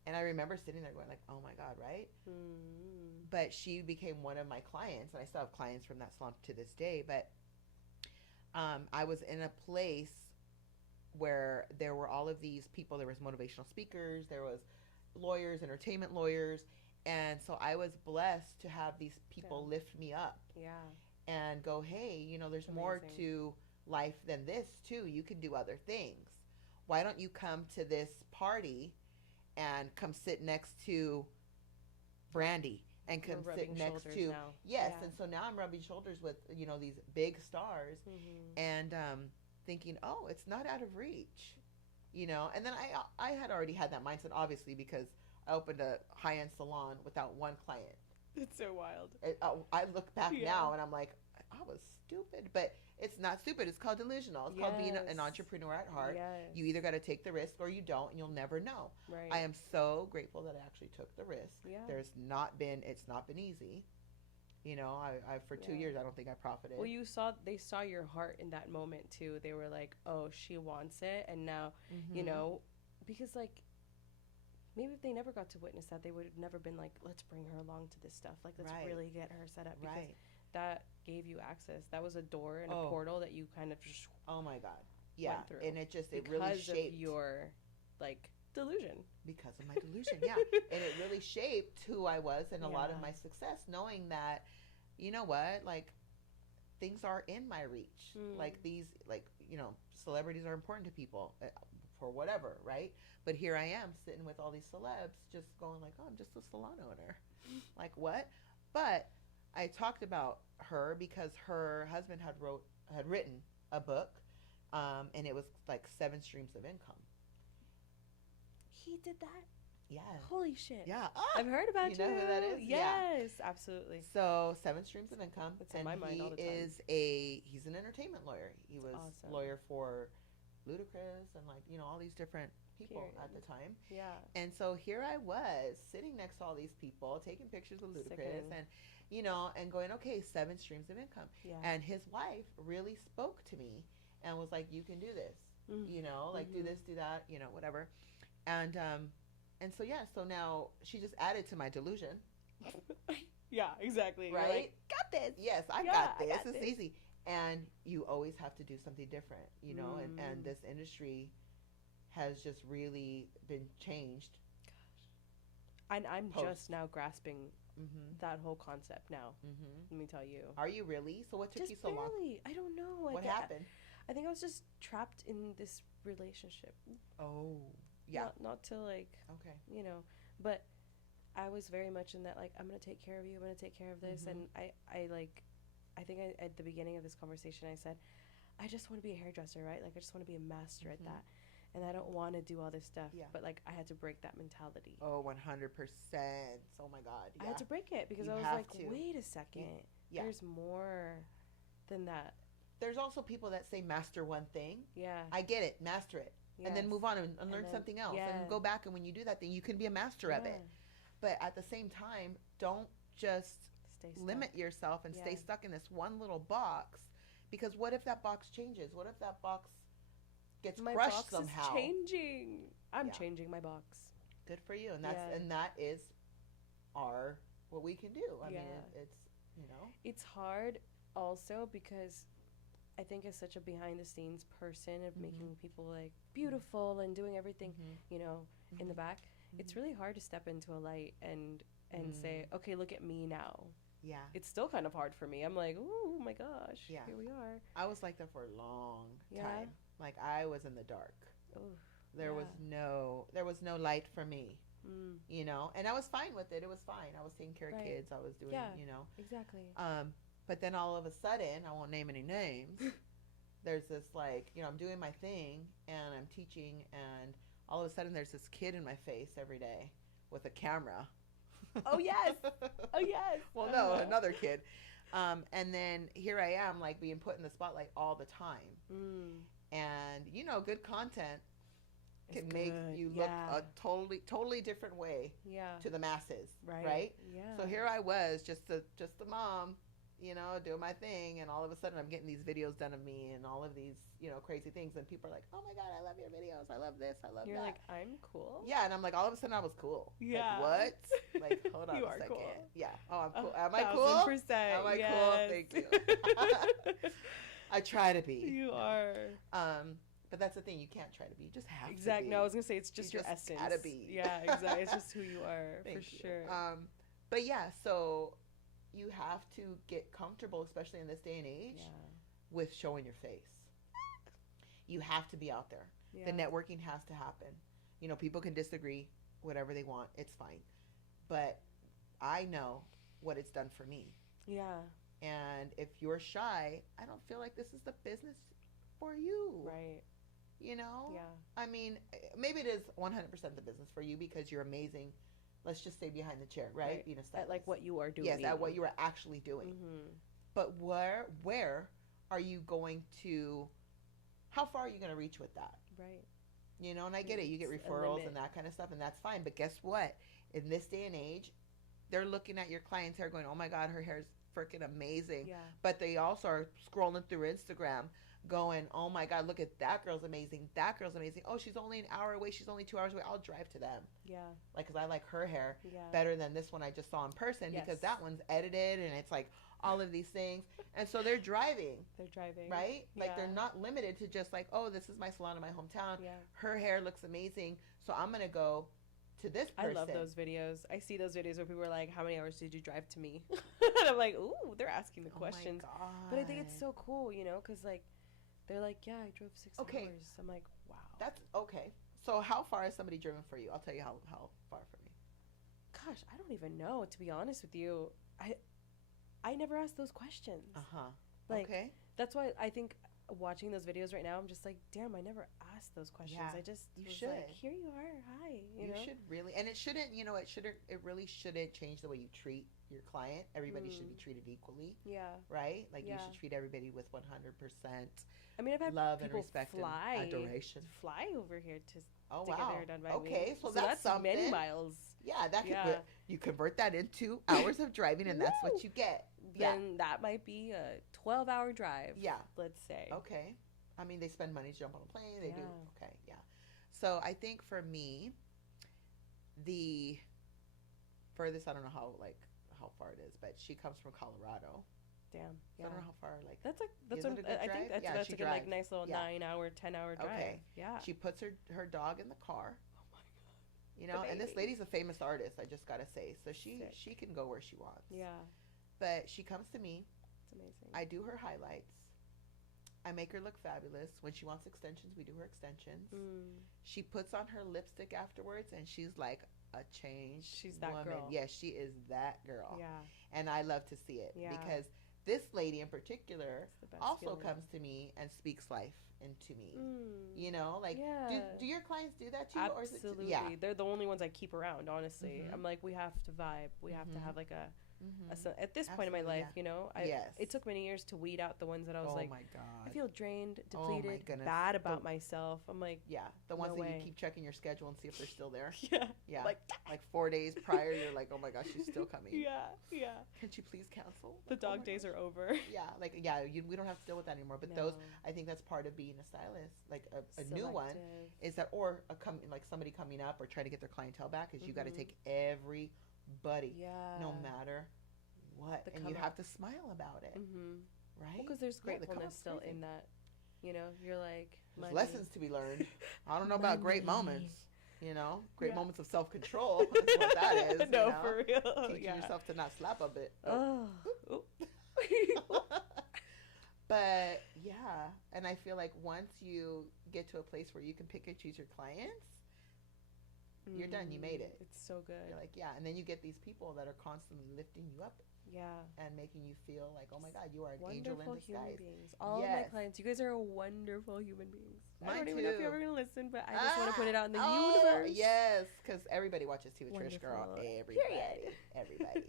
And I remember sitting there going like, oh my God, right? But she became one of my clients, and I still have clients from that salon to this day. But I was in a place where there were all of these people. There was motivational speakers, there was lawyers, entertainment lawyers, and so I was blessed to have these people lift me up and go, hey, there's more to life than this too. You can do other things. Why don't you come to this party and come sit next to Brandy and come sit next to and so now I'm rubbing shoulders with these big stars and thinking, oh, it's not out of reach, and then I had already had that mindset, obviously, because I opened a high-end salon without one client. It's so wild. I look back now and I'm like, I was stupid. But it's not stupid. It's called delusional. It's called being an entrepreneur at heart. You either got to take the risk or you don't, and you'll never know. Right. I am so grateful that I actually took the risk. It's not been easy. I for 2 years, I don't think I profited. Well, they saw your heart in that moment too. They were like, oh, she wants it. And now, because like, maybe if they never got to witness that, they would have never been like, let's bring her along to this stuff. Like, let's really get her set up. Because that gave you access. That was a door and a portal that you kind of just oh my God. Yeah. went through. And it really shaped. Because of your, like, delusion. Because of my delusion, And it really shaped who I was and a lot of my success, knowing that, like, things are in my reach. Like these, celebrities are important to people for whatever, right? But here I am sitting with all these celebs just going like, oh, I'm just a salon owner. Like, what? But I talked about her because her husband had written a book, and it was like 7 streams of income. He did that? Yeah. Holy shit. Yeah. I've heard about you. You know who that is? Yes, absolutely. So 7 streams of income. That's in my mind all the time. He's an entertainment lawyer. He was lawyer for Ludacris and all these different people at the time. Yeah. And so here I was sitting next to all these people, taking pictures with Ludacris and and going, okay, 7 streams of income. Yeah. And his wife really spoke to me and was like, you can do this. Do this, do that, whatever. And so now she just added to my delusion. Yeah, exactly. Right? You're like, got this. Yes, I got this. It's easy. And you always have to do something different, and this industry has just really been changed. And I'm just now grasping that whole concept now. Let me tell you. Are you really? So what took you so long? I don't know. What happened? I think I was just trapped in this relationship. Oh, yeah. Not to like, okay, but I was very much in that, like, I'm going to take care of you. I'm going to take care of this. And I think at the beginning of this conversation, I said, I just want to be a hairdresser, right? Like, I just want to be a master at that. And I don't want to do all this stuff. Yeah. But, like, I had to break that mentality. Oh, 100%. Oh, my God. Yeah. I had to break it because I was like, wait a second. Yeah. There's more than that. There's also people that say master one thing. Yeah. I get it. Master it. Yes. And then move on and learn something else. Yeah. And go back, and when you do that, then you can be a master of it. But at the same time, don't just limit yourself and stay stuck in this one little box. Because what if that box changes? What if that box gets crushed somehow? My box is changing. I'm changing my box. Good for you. And that is what we can do. I mean, it's, It's hard also because I think as such a behind the scenes person of making people like beautiful and doing everything, in the back, it's really hard to step into a light and say, okay, look at me now. Yeah. It's still kind of hard for me. I'm like, oh my gosh, here we are. I was like that for a long time. Like I was in the dark. There was no light for me. you know, and I was fine with it. It was fine. I was taking care of kids. I was doing, you know. Exactly. But then all of a sudden, I won't name any names. There's this like, you know, I'm doing my thing and I'm teaching, and all of a sudden there's this kid in my face every day with a camera. Oh yes. Oh yes. Well, no, another kid. And then here I am, like being put in the spotlight all the time. And you know, good content can make you look a totally different way to the masses, right? Yeah. So here I was, just a mom, you know, doing my thing, and all of a sudden I'm getting these videos done of me and all of these, you know, crazy things, and people are like, "Oh my God, I love your videos. I love this. I love that." You're like, "I'm cool." Yeah, and I'm like, all of a sudden I was cool. Yeah. Like, what? Like, hold on you a are second. Cool. Yeah. Oh, I'm cool. Am I cool? 1000%. Am I cool? Thank you. I try to be. You are. But that's the thing. You can't try to be. You just have to be. Exactly. No, I was gonna say it's just your essence. Gotta be. Yeah. Exactly. It's just who you are. For sure. But yeah, so you have to get comfortable, especially in this day and age, with showing your face. You have to be out there. Yeah. The networking has to happen. You know, people can disagree, whatever they want. It's fine. But I know what it's done for me. Yeah. And if you're shy, I don't feel like this is the business for you. Right. You know? Yeah. I mean, maybe it is 100% the business for you because you're amazing. Let's just say behind the chair, right? Being a stylist. At like what you are doing. Yes, at what you are actually doing. But where are you going to, how far are you going to reach with that? Right. You know, and I get it. You get referrals and that kind of stuff, and that's fine. But guess what? In this day and age, they're looking at your client's hair going, "Oh my God, her hair's freaking amazing." Yeah. But they also are scrolling through Instagram going, "Oh my God, look at that girl's amazing. That girl's amazing. Oh, she's only an hour away. She's only 2 hours away. I'll drive to them." Yeah. Like, because I like her hair better than this one I just saw in person because that one's edited and it's like all of these things. And so they're driving. Right? Like, they're not limited to just like, "Oh, this is my salon in my hometown. Yeah. Her hair looks amazing. So I'm going to go to this person." I love those videos. I see those videos where people are like, "How many hours did you drive to me?" And I'm like, "Ooh, they're asking the questions." Oh my God. But I think it's so cool, you know, because like, they're like, "Yeah, I drove 6 hours." I'm like, wow. That's okay. So how far has somebody driven for you? I'll tell you how far for me. Gosh, I don't even know, to be honest with you. I never asked those questions. Like, okay. That's why I think watching those videos right now, I'm just like, damn, I never asked those questions. Yeah, I just you was should. like, here you are, hi. You know? Should really, and it shouldn't, you know, it really shouldn't change the way you treat your client. Everybody should be treated equally. Yeah. Right? Like, you should treat everybody with 100%. I mean, I've had love people and respect fly, and adoration. Fly over here to get their hair done by me. Okay, so that's something. Many miles. Yeah, that could you convert that into hours of driving, and that's what you get. Then that might be a 12-hour drive. Yeah, let's say. Okay, I mean, they spend money to jump on a plane. They do. Okay, yeah. So I think for me, the furthest, I don't know how far it is, but she comes from Colorado. Damn. Yeah. So I don't know how far. Like, that's what I think that's a good, like, nice little 9-hour, 10-hour drive. Okay. Yeah. She puts her dog in the car. Oh my God. You know, and this lady's a famous artist. I just gotta say, so she can go where she wants. Yeah. But she comes to me. It's amazing. I do her highlights. I make her look fabulous. When she wants extensions, we do her extensions. She puts on her lipstick afterwards, and she's like a changed She's that woman. girl. Yes, she is that girl. Yeah. And I love to see it because this lady in particular also comes to me and speaks life into me. You know, like, do your clients do that too? Absolutely. Or is it They're the only ones I keep around, honestly. I'm like, we have to vibe. We have to have like a at this point in my life, you know, it took many years to weed out the ones that I was like, my God, I feel drained, depleted, bad about myself. I'm like, the ones that you keep checking your schedule and see if they're still there. Yeah. Like 4 days prior, you're like, oh my gosh, she's still coming. Yeah. Can't you please cancel? The dog days are over. We don't have to deal with that anymore. But those, I think that's part of being a stylist. Like a new one is that, or like somebody coming up or trying to get their clientele back, is you got to take everybody, no matter what, and you have to smile about it, right? Because there's gratefulness still in that. You know, you're like, there's lessons to be learned. I don't know about great moments. You know, great moments of self-control is what that is. No, you know? For real. Teaching yourself to not slap a bit. Oh. But and I feel like once you get to a place where you can pick and choose your clients, You're done. You made it. It's so good. You're like, yeah. And then you get these people that are constantly lifting you up. Yeah. And making you feel like, oh my God, you are an wonderful angel in disguise. Human beings. All of my clients, you guys are wonderful human beings. I don't even know if you're ever going to listen, but I just want to put it out in the universe. Yes, because everybody watches too. Trish, girl. Everybody.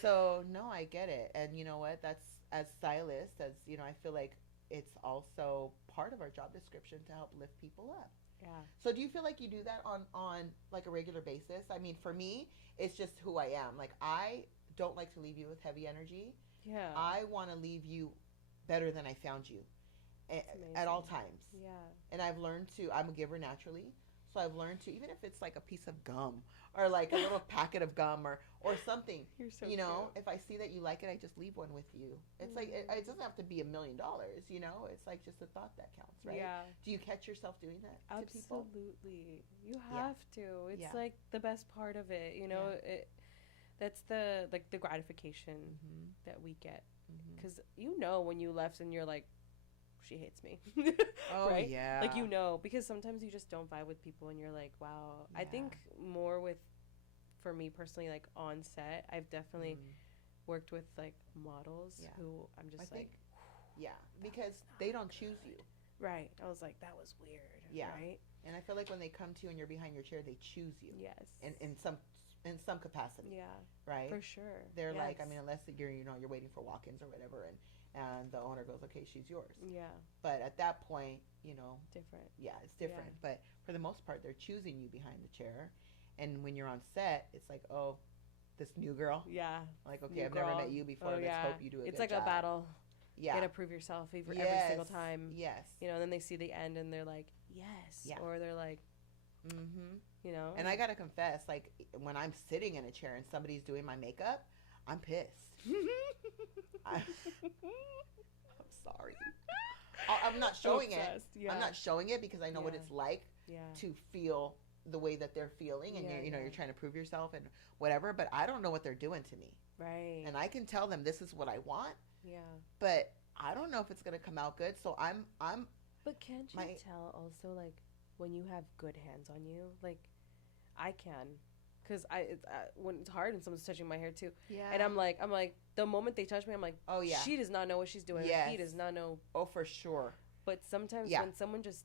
So, no, I get it. And you know what? That's, as stylists, as, you know, I feel like it's also part of our job description to help lift people up. Yeah. So do you feel like you do that on like a regular basis? I mean, for me, it's just who I am. Like, I don't like to leave you with heavy energy. Yeah. I want to leave you better than I found you at all times. Yeah. And I've learned to, I'm a giver naturally. So I've learned to, even if it's like a piece of gum or like a little packet of gum or something, You're so you know, cute. if I see that you like it, I just leave one with you. It's like, it doesn't have to be $1 million, you know, it's like just a thought that counts, right? Yeah. Do you catch yourself doing that to people? Absolutely. You have to. It's like the best part of it, you know, that's the gratification that we get. Because you know when you left and you're like, she hates me. Oh, right? yeah. Like, you know, because sometimes you just don't vibe with people and you're like, wow. Yeah. I think more with, for me personally, like on set, I've definitely worked with like models who I'm just because they don't choose you. Right. I was like, that was weird. Yeah. Right. And I feel like when they come to you and you're behind your chair, they choose you. Yes. In some capacity. Yeah. Right? For sure. They're like, I mean, unless you're, you know, you're waiting for walk-ins or whatever, and the owner goes, okay, she's yours. Yeah. But at that point, you know. Different. Yeah, it's different. Yeah. But for the most part, they're choosing you behind the chair. And when you're on set, it's like, oh, this new girl. Yeah. Like, okay, I've never met you before. Let's hope you do a good job. It's like a battle. Yeah. You gotta prove yourself every single time. Yes. You know, and then they see the end and they're like, yes. Yeah. Or they're like, you know. And I gotta confess, like, when I'm sitting in a chair and somebody's doing my makeup, I'm pissed. I'm sorry. I'm not showing it. Yeah. I'm not showing it because I know what it's like to feel the way that they're feeling, and you're trying to prove yourself and whatever. But I don't know what they're doing to me. Right. And I can tell them this is what I want. Yeah. But I don't know if it's gonna come out good. So I'm. But can't you tell also, like, when you have good hands on you? Like, I can. Because when it's hard and someone's touching my hair too. Yeah. And I'm like, the moment they touch me, I'm like, oh yeah, she does not know what she's doing. Yes. He does not know. Oh, for sure. But sometimes when someone just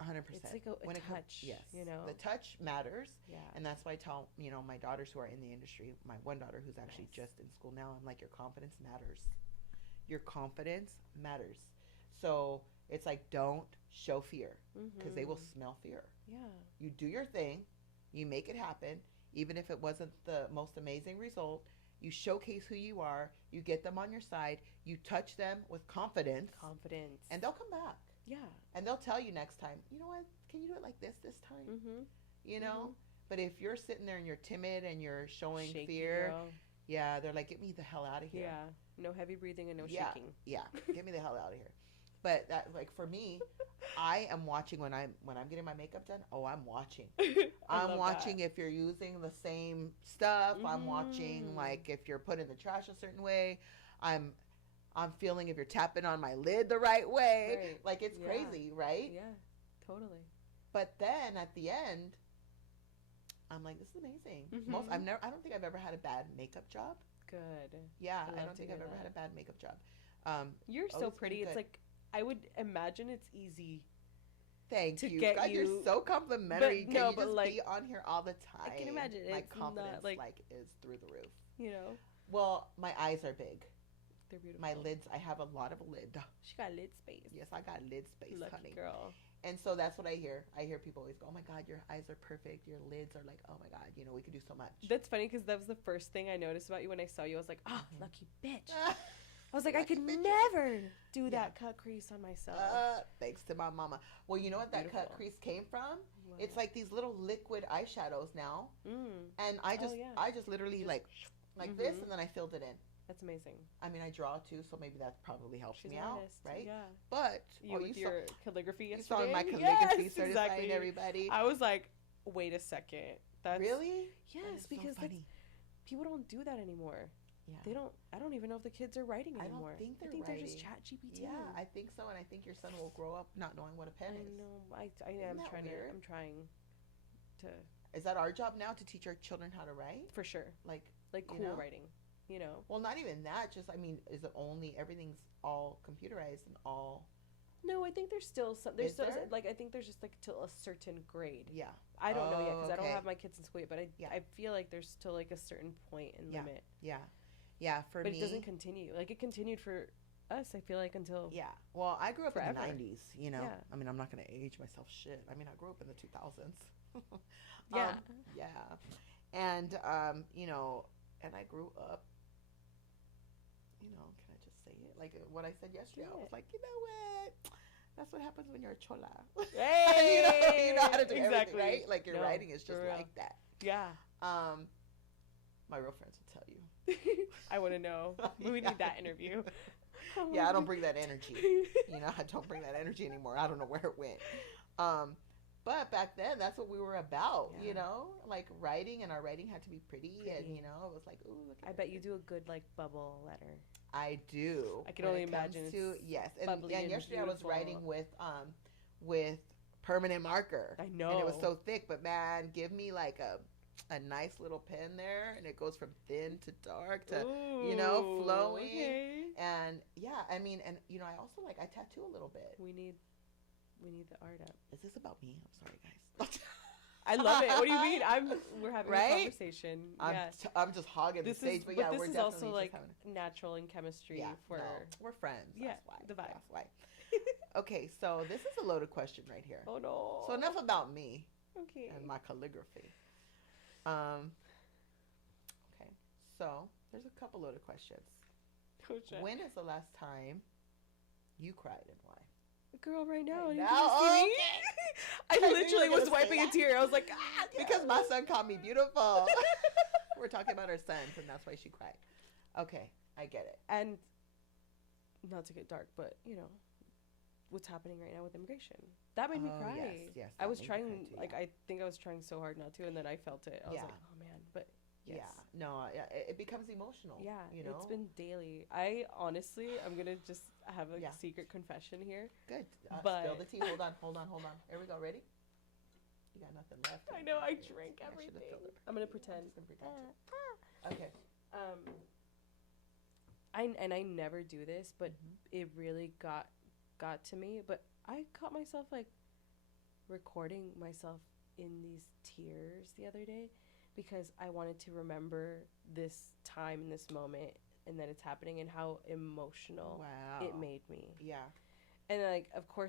100%. It's like a touch. Yes. You know, the touch matters. Yeah. And that's why I tell, you know, my daughters who are in the industry, my one daughter who's actually just in school now, I'm like, your confidence matters. Your confidence matters. So it's like, don't show fear because they will smell fear. Yeah. You do your thing. You make it happen. Even if it wasn't the most amazing result, you showcase who you are. You get them on your side. You touch them with confidence. And they'll come back. Yeah. And they'll tell you next time, you know what? Can you do it like this time? You know? But if you're sitting there and you're timid and you're showing fear, they're like, get me the hell out of here. Yeah. No heavy breathing and no shaking. Yeah. Get me the hell out of here. But that, like, for me, I am watching when I'm getting my makeup done. Oh, I'm watching. I'm watching if you're using the same stuff. I'm watching, like, if you're putting the trash a certain way. I'm feeling if you're tapping on my lid the right way. Right. Like, it's crazy, right? Yeah, totally. But then at the end, I'm like, this is amazing. I don't think I've ever had a bad makeup job. Good. Yeah, I don't think I've ever had a bad makeup job. You're so pretty. It's like, I would imagine it's easy. Thank you. God, you're so complimentary. Can you just be on here all the time? I can imagine. My it's confidence not, is through the roof. You know? Well, my eyes are big. They're beautiful. My lids, I have a lot of lid. She got lid space. Yes, I got lid space, Lucky honey. Girl. And so that's what I hear. I hear people always go, oh my God, your eyes are perfect. Your lids are like, oh my God, you know, we could do so much. That's funny because that was the first thing I noticed about you when I saw you. I was like, oh, lucky bitch. I was like, I could never do that cut crease on myself. Thanks to my mama. Well, you know what that cut crease came from? What? It's like these little liquid eyeshadows now. And I just literally like this, and then I filled it in. That's amazing. I mean, I draw too, so maybe that probably helps me out, right? Yeah. But you your calligraphy yesterday. You saw my calligraphy certifying everybody. I was like, wait a second. That's really? Yes, because people don't do that anymore. Yeah. They don't. I don't even know if the kids are writing anymore. I think they're just Chat GPT. Yeah, I think so, and I think your son will grow up not knowing what a pen is. I know. I'm trying. to. Is that our job now to teach our children how to write? For sure. Like cool writing, you know? Well, not even that. Just, I mean, is it only, everything's all computerized and all... No, I think there's still some. I think there's just, like, till a certain grade. Yeah. I don't know yet, because I don't have my kids in school yet, but I feel like there's still, like, a certain point and limit. Yeah. Yeah, for me... But it doesn't continue. Like, it continued for us, I feel like, until... Yeah. Well, I grew up forever. in the 90s, you know? Yeah. I mean, I'm not going to age myself shit. I mean, I grew up in the 2000s. Yeah. Yeah. And, you know, and I grew up, you know, can I just say it? Like what I said yesterday, I was like, you know what? That's what happens when you're a chola. Hey! you know how to do everything, right? Like your writing is just like that. Yeah. My real friends will tell you. I want to know. We need that interview. Yeah, I don't bring that energy. You know, I don't bring that energy anymore. I don't know where it went. But back then, that's what we were about, you know? Like, writing, and our writing had to be pretty. And, you know, it was like, ooh, look at I bet you do a good, like, bubble letter. I do. I can only imagine yes. And yesterday I was writing with permanent marker. I know. And it was so thick, but man, give me like a nice little pen there, and it goes from thin to dark to, you know, flowing. Okay. And yeah, I mean, and you know, I also I tattoo a little bit. We need the art up. Is this about me? I'm sorry, guys. I love it. What do you mean? We're having a conversation. I'm just hogging the stage, but yeah, this we're is definitely also like natural in chemistry. We're friends. Yeah, that's why. the vibe. That's why. Okay, so this is a loaded question right here. Oh no. So enough about me. Okay. And my calligraphy. Okay, so there's a couple loaded questions. When is the last time you cried, and why? Girl, right now. Okay. I literally was wiping a tear. I was like, because my son called me beautiful. We're talking about our sons, and that's why she cried. Okay, I get it. And not to get dark, but you know what's happening right now with immigration. That made me cry. Yes. I was trying, I think I was trying so hard not to, and then I felt it. I was like, oh man, but. Yes. Yeah, no, it becomes emotional. Yeah, you know? It's been daily. I'm gonna just have a secret confession here. Good. But spill the tea. Hold on. Here we go. Ready? You got nothing left. I know. I drank everything. I'm gonna pretend. Okay. I never do this, but it really got to me. But I caught myself like recording myself in these tears the other day, because I wanted to remember this time and this moment, and that it's happening, and how emotional it made me. Yeah. And like, of course,